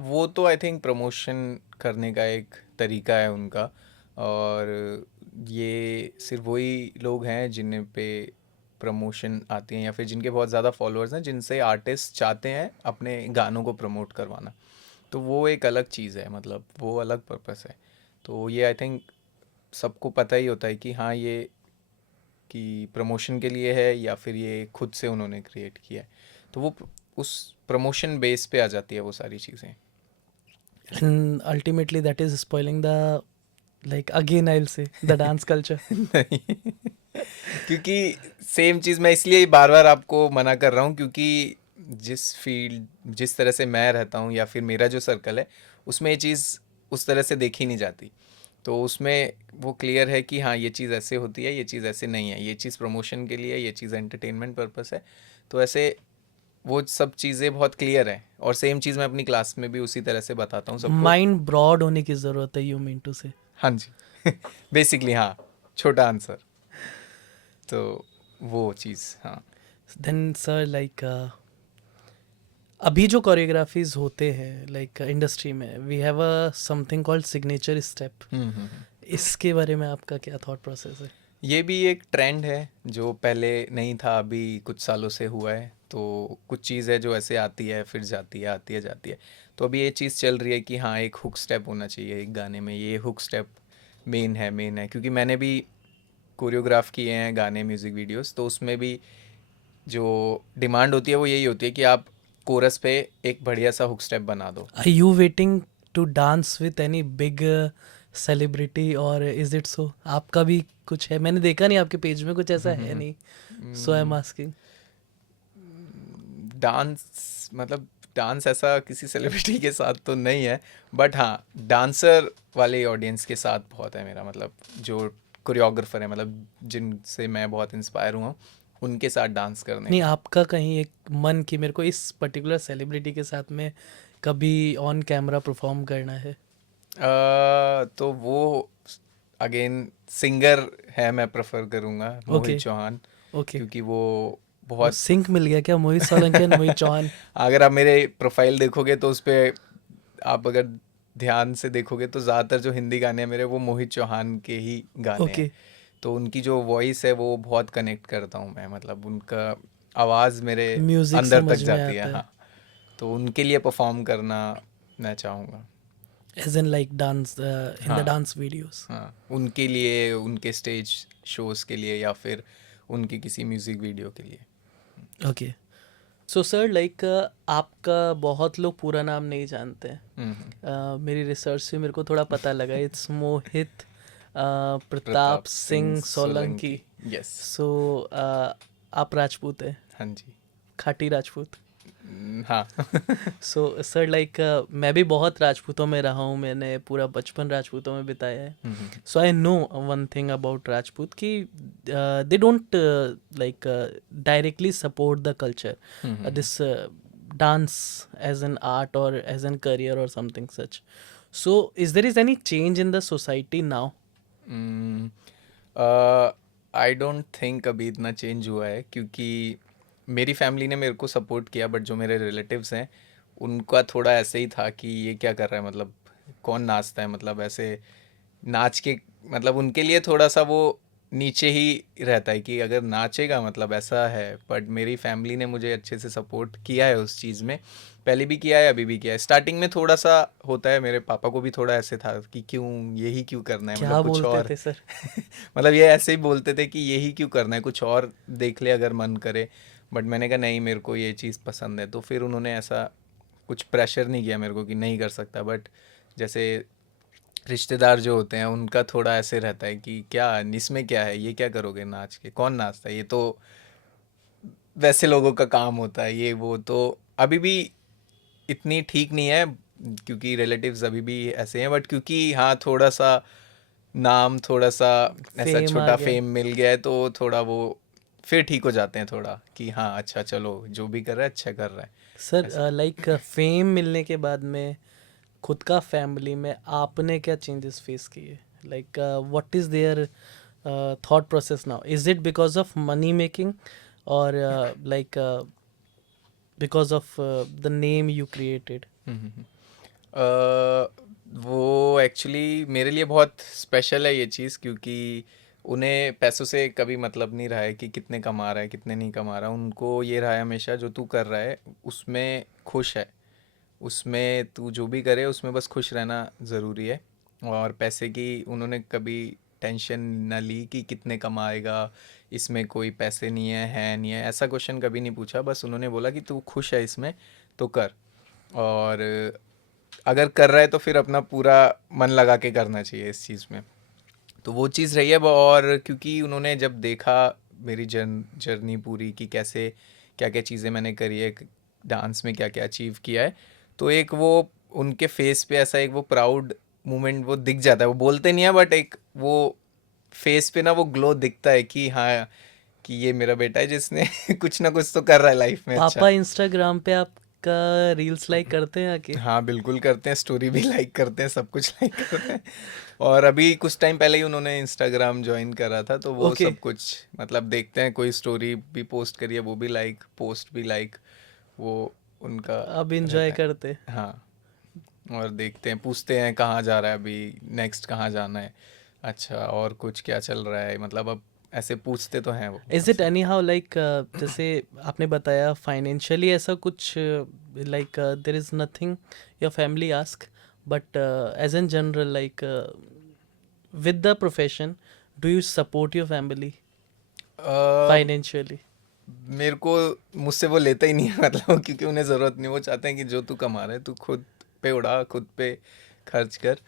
वो तो आई थिंक प्रमोशन करने का एक तरीका है उनका, और ये सिर्फ वही लोग हैं जिन्हें पे प्रमोशन आती हैं या फिर जिनके बहुत ज़्यादा फॉलोअर्स हैं, जिनसे आर्टिस्ट चाहते हैं अपने गानों को प्रमोट करवाना. तो वो एक अलग चीज़ है, मतलब वो अलग पर्पस है. तो ये आई थिंक सबको पता ही होता है कि हाँ ये कि प्रमोशन के लिए है या फिर ये खुद से उन्होंने क्रिएट किया है. तो वो उस प्रमोशन बेस पे आ जाती है वो सारी चीज़ें. And ultimately that is spoiling the, like again I'll say, the dance culture. नहीं, क्योंकि सेम चीज़ मैं इसलिए बार बार आपको मना कर रहा हूँ, क्योंकि जिस तरह से मैं रहता हूँ या फिर मेरा जो सर्कल है उसमें ये चीज़ उस तरह से देखी नहीं जाती. तो उसमें वो क्लियर है कि हाँ ये चीज़ ऐसे होती है, ये चीज़ ऐसे नहीं है, ये चीज़ प्रमोशन के लिए, ये चीज़ एंटरटेनमेंट पर्पस है. तो ऐसे वो सब चीज़ें बहुत क्लियर है, और सेम चीज़ मैं अपनी क्लास में भी उसी तरह से बताता हूँ सबको. माइंड ब्रॉड होने की ज़रूरत है, यू मीन टू से? हाँ जी. बेसिकली हाँ, छोटा आंसर. तो वो चीज़ हाँ. देन सर लाइक अभी जो कोरियोग्राफीज होते हैं लाइक इंडस्ट्री में, we have a something called signature step. इसके बारे में आपका क्या थॉट प्रोसेस है? ये भी एक ट्रेंड है जो पहले नहीं था, अभी कुछ सालों से हुआ है. तो कुछ चीज़ है जो ऐसे आती है फिर जाती है, आती है जाती है. तो अभी ये चीज़ चल रही है कि हाँ एक हुक स्टेप होना चाहिए एक गाने में, ये हुक स्टेप मेन है. क्योंकि मैंने भी कोरियोग्राफ किए हैं गाने, म्यूज़िक वीडियोस. तो उसमें भी जो डिमांड होती है वो यही होती है कि आप कोरस पे एक बढ़िया सा हुक स्टेप बना दो. Are you waiting to dance with any big celebrity or is it so? आपका भी कुछ है? मैंने देखा नहीं आपके पेज में कुछ ऐसा है नहीं, सो आई एम आस्किंग. डांस मतलब डांस ऐसा किसी सेलिब्रिटी के साथ तो नहीं है, बट हाँ डांसर वाले ऑडियंस के साथ बहुत है मेरा. मतलब जो कोरियोग्राफर है, मतलब जिनसे मैं बहुत इंस्पायर हुआ हूँ, उनके साथ डांस करने नहीं, का. आपका कहीं एक मन कि मेरे को इस पर्टिकुलर सेलिब्रिटी के साथ में कभी ऑन कैमरा परफॉर्म करना है? तो वो अगेन सिंगर है, मैं प्रेफर करूँगा ओके मोहित चौहान. ओके. क्योंकि वो बहुत सिंक मिल गया क्या मोहित सोलंकी एंड मोहित चौहान? अगर आप मेरे प्रोफाइल देखोगे तो उस पे आप अगर ध्यान से देखोगे तो ज़्यादातर जो हिंदी गाने हैं मेरे, वो मोहित चौहान के ही गाने ओके. हैं. तो उनकी जो वॉइस है वो बहुत कनेक्ट करता हूँ मैं, मतलब उनका आवाज़ मेरे म्यूजिक अंदर तक समझ में जाती है. आता है, हाँ, तो उनके लिए परफॉर्म करना मैं चाहूँगा. As in like dance in the हाँ डांस वीडियोस. हाँ, उनके लिए, उनके स्टेज शोज़ के लिए या फिर उनकी किसी म्यूज़िक वीडियो के लिए. ओके. सो सर लाइक आपका बहुत लोग पूरा नाम नहीं जानते हैं. मेरी रिसर्च से मेरे को थोड़ा पता लगा, it's Mohit Pratap Singh Solanki. Yes. So आप राजपूत हैं, हाँ जी. खाटी राजपूत. हाँ. सो सर लाइक मैं भी बहुत राजपूतों में रहा हूँ, मैंने पूरा बचपन राजपूतों में बिताया है. So I know one thing about Rajput कि they don't like directly support the culture, this dance as an art और एज एन करियर और something such. So is there is any change in the society now? I don't think अभी इतना change हुआ है, क्योंकि मेरी family ने मेरे को सपोर्ट किया, बट जो मेरे रिलेटिव्स हैं उनका थोड़ा ऐसे ही था कि ये क्या कर रहा है, मतलब कौन नाचता है, मतलब ऐसे नाच के, मतलब उनके लिए थोड़ा सा वो नीचे ही रहता है कि अगर नाचेगा मतलब ऐसा है. बट मेरी फैमिली ने मुझे अच्छे से सपोर्ट किया है उस चीज़ में, पहले भी किया है अभी भी किया है. स्टार्टिंग में थोड़ा सा होता है, मेरे पापा को भी थोड़ा ऐसे था कि क्यों यही क्यों करना है, क्या मतलब कुछ बोलते और. थे सर? मतलब ये ऐसे ही बोलते थे कि यही क्यों करना है, कुछ और देख ले अगर मन करे. बट मैंने कहा नहीं, मेरे को ये चीज़ पसंद है. तो फिर उन्होंने ऐसा कुछ प्रेशर नहीं किया मेरे को कि नहीं कर सकता. बट जैसे रिश्तेदार जो होते हैं उनका थोड़ा ऐसे रहता है कि क्या इसमें क्या है, ये क्या करोगे नाच के, कौन नाचता है, ये तो वैसे लोगों का काम होता है, ये वो. तो अभी भी इतनी ठीक नहीं है, क्योंकि रिलेटिव्स अभी भी ऐसे हैं, बट क्योंकि हाँ थोड़ा सा नाम, थोड़ा सा ऐसा फेम आ छोटा गया। फेम मिल गया है, तो थोड़ा वो फिर ठीक हो जाते हैं थोड़ा कि हाँ अच्छा चलो जो भी कर रहा है अच्छा कर रहा है सर ऐसा। लाइक फेम मिलने के बाद में खुद का फैमिली में आपने क्या चेंजेस फेस किए? Like what is their thought process now? Is it because of money making और like because of the name you created? वो एक्चुअली मेरे लिए बहुत स्पेशल है ये चीज़, क्योंकि उन्हें पैसों से कभी मतलब नहीं रहा है कि कितने कमा रहा है कितने नहीं कमा रहा। उनको ये रहा है हमेशा जो तू कर रहा है उसमें खुश है, उसमें तू जो भी करे उसमें बस खुश रहना ज़रूरी है। और पैसे की उन्होंने कभी टेंशन ना ली कि कितने कमाएगा, इसमें कोई पैसे नहीं है नहीं है, ऐसा क्वेश्चन कभी नहीं पूछा। बस उन्होंने बोला कि तू खुश है इसमें तो कर, और अगर कर रहा है तो फिर अपना पूरा मन लगा के करना चाहिए इस चीज़ में। तो वो चीज़ रही है और क्योंकि उन्होंने जब देखा मेरी जर्नी पूरी कि कैसे क्या क्या चीज़ें मैंने करी है, डांस में क्या क्या अचीव किया है, तो एक वो उनके फेस पे ऐसा एक वो प्राउड मोमेंट वो दिख जाता है। वो बोलते नहीं है बट एक वो फेस पे ना वो ग्लो दिखता है कि हाँ कि ये मेरा बेटा है जिसने कुछ ना कुछ तो कर रहा है लाइफ में अच्छा। पापा इंस्टाग्राम पे आपका रील्स लाइक करते हैं आके? हाँ बिल्कुल करते हैं, स्टोरी भी लाइक करते हैं, सब कुछ लाइक करते हैं। और अभी कुछ टाइम पहले ही उन्होंने इंस्टाग्राम ज्वाइन करा था, तो वो ओके। सब कुछ मतलब देखते हैं, कोई स्टोरी भी पोस्ट करी है वो भी लाइक, पोस्ट भी लाइक, वो उनका अब इंजॉय रहता है। करते? हाँ, और देखते हैं, पूछते हैं कहाँ जा रहा है अभी, नेक्स्ट कहाँ जाना है, अच्छा और कुछ क्या चल रहा है, मतलब अब ऐसे पूछते तो हैं वो इज इट सबसे। एनी हाउ लाइक जैसे आपने बताया फाइनेंशियली ऐसा कुछ like there is nothing your family ask, but as an general like with the profession do you support your family uh, financially? मेरे को मुझसे वो लेता ही नहीं है मतलब, क्योंकि उन्हें ज़रूरत नहीं, वो चाहते हैं कि जो तू कमा रहा है तू खुद पे उड़ा, खुद पे खर्च कर।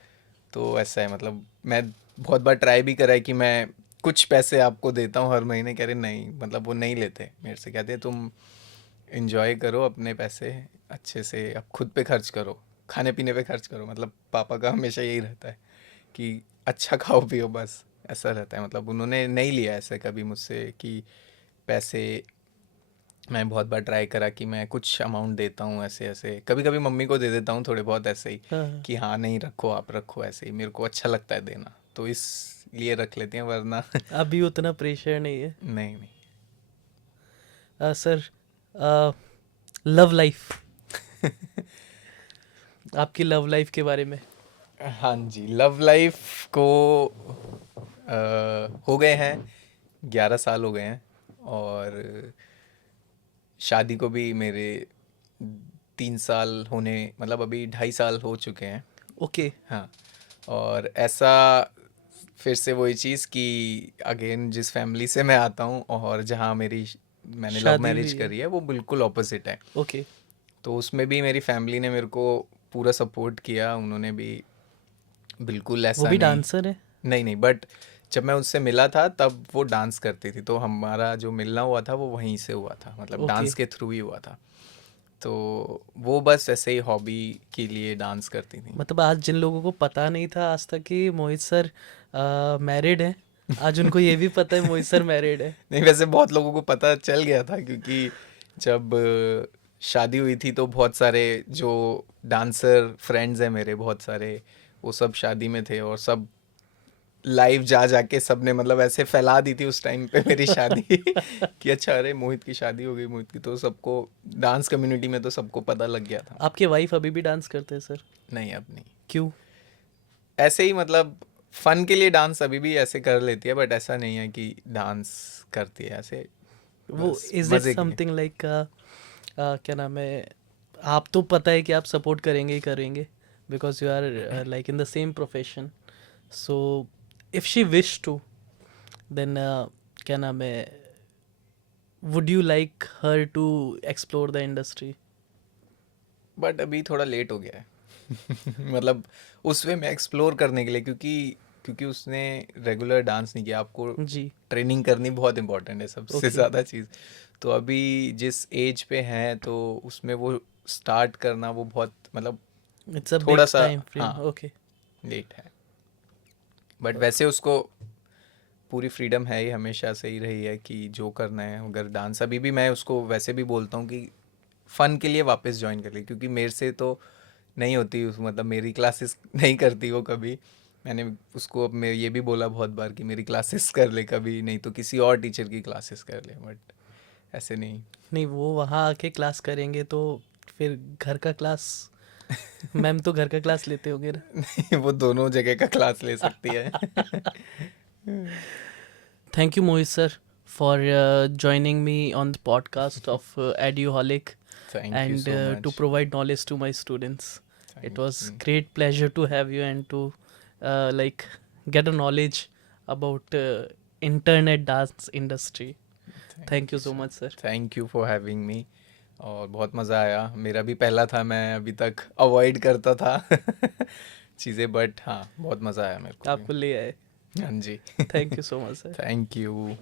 तो ऐसा है, मतलब मैं बहुत बार ट्राई भी करा है कि मैं कुछ पैसे आपको देता हूँ हर महीने, कह रहे नहीं, मतलब वो नहीं लेते मेरे से, कहते हैं तुम इंजॉय करो अपने पैसे अच्छे से, अब खुद पे खर्च करो, खाने पीने पे खर्च करो। मतलब पापा का हमेशा यही रहता है कि अच्छा खाओ पियो, बस ऐसा रहता है। मतलब उन्होंने नहीं लिया ऐसे कभी मुझसे कि पैसे। मैं बहुत बार ट्राई करा कि मैं कुछ अमाउंट देता हूँ ऐसे ऐसे, कभी कभी मम्मी को दे देता हूँ थोड़े बहुत ऐसे ही हाँ। कि हाँ नहीं रखो, आप रखो, ऐसे ही मेरे को अच्छा लगता है देना, तो इसलिए रख लेते हैं, वरना अभी उतना प्रेशर नहीं है? नहीं नहीं। सर लव लाइफ, आपकी लव लाइफ के बारे में? हाँ जी, लव लाइफ को हो गए हैं 11 साल हो गए हैं, और शादी को भी मेरे 3 साल होने, मतलब अभी 2.5 साल हो चुके हैं। ओके। हाँ, और ऐसा फिर से वही चीज़ कि अगेन जिस फैमिली से मैं आता हूँ और जहाँ मैंने लव शादी मैरिज हुई है? करी है वो बिल्कुल ऑपोजिट है। ओके। तो उसमें भी मेरी फैमिली ने मेरे को पूरा सपोर्ट किया, उन्होंने भी बिल्कुल वो ऐसा भी नहीं। डांसर है? नहीं नहीं, बट जब मैं उससे मिला था तब वो डांस करती थी, तो हमारा जो मिलना हुआ था वो वहीं से हुआ था, मतलब ओके। डांस के थ्रू ही हुआ था। तो वो बस ऐसे ही हॉबी के लिए डांस करती थी। मतलब आज जिन लोगों को पता नहीं था आज तक कि मोहित सर मैरिड हैं, आज उनको ये भी पता है मोहित सर मैरिड है। नहीं, वैसे बहुत लोगों को पता चल गया था, क्योंकि जब शादी हुई थी तो बहुत सारे जो डांसर फ्रेंड्स हैं मेरे, बहुत सारे, वो सब शादी में थे, और सब लाइव जा जाके सबने मतलब ऐसे फैला दी थी उस टाइम पे मेरी शादी कि अच्छा अरे मोहित की शादी हो गई, मोहित की, तो सबको डांस कम्युनिटी में तो सबको पता लग गया था। आपके वाइफ अभी भी डांस करते हैं सर? नहीं अब नहीं, क्यों? ऐसे ही मतलब फन के लिए डांस अभी भी ऐसे कर लेती है, बट ऐसा नहीं है कि डांस करती है ऐसे, वो बस इज इट मज़े के लिए। समथिंग लाइक क्या नाम है, आप तो पता है कि आप सपोर्ट करेंगे ही करेंगे because you are like in the same profession, so if she wish to then क्या नाम है, would you like her to explore the industry? But अभी थोड़ा लेट हो गया है मतलब उस वे में एक्सप्लोर करने के लिए, क्योंकि क्योंकि उसने रेगुलर डांस नहीं किया। आपको जी। ट्रेनिंग करनी बहुत इंपॉर्टेंट है, सबसे ओके। ज़्यादा चीज़। तो अभी जिस एज पे हैं तो उसमें वो स्टार्ट करना वो बहुत, मतलब It's a थोड़ा big सा time frame. हाँ Okay. लेट है, बट वैसे उसको पूरी फ्रीडम है ही, हमेशा से ही रही है कि जो करना है। अगर डांस अभी भी मैं उसको वैसे भी बोलता हूँ कि फ़न के लिए वापस ज्वाइन कर ली, क्योंकि मेरे से तो नहीं होती मतलब मेरी क्लासेस नहीं करती वो कभी। मैंने उसको अब मैं ये भी बोला बहुत बार कि मेरी क्लासेस कर ले कभी, नहीं तो किसी और टीचर की क्लासेस कर ले, बट ऐसे नहीं। नहीं, वो वहाँ आके क्लास करेंगे तो फिर घर का क्लास, मैम तो घर का क्लास लेते होंगे ना। वो दोनों जगह का क्लास ले सकती है। Thank you, Mohit sir, for joining me on the podcast of Eduholic thank you and so to much. provide knowledge to my students. It thank was you. great pleasure to have you and to like get a knowledge about internet dance industry. Thank you so much, sir. Thank you for having me, और बहुत मज़ा आया। मेरा भी पहला था, मैं अभी तक अवॉइड करता था चीज़ें, बट हाँ बहुत मज़ा आया मेरे को आपको भी। ले आए. हाँ जी। Thank you so much, sir. Thank you.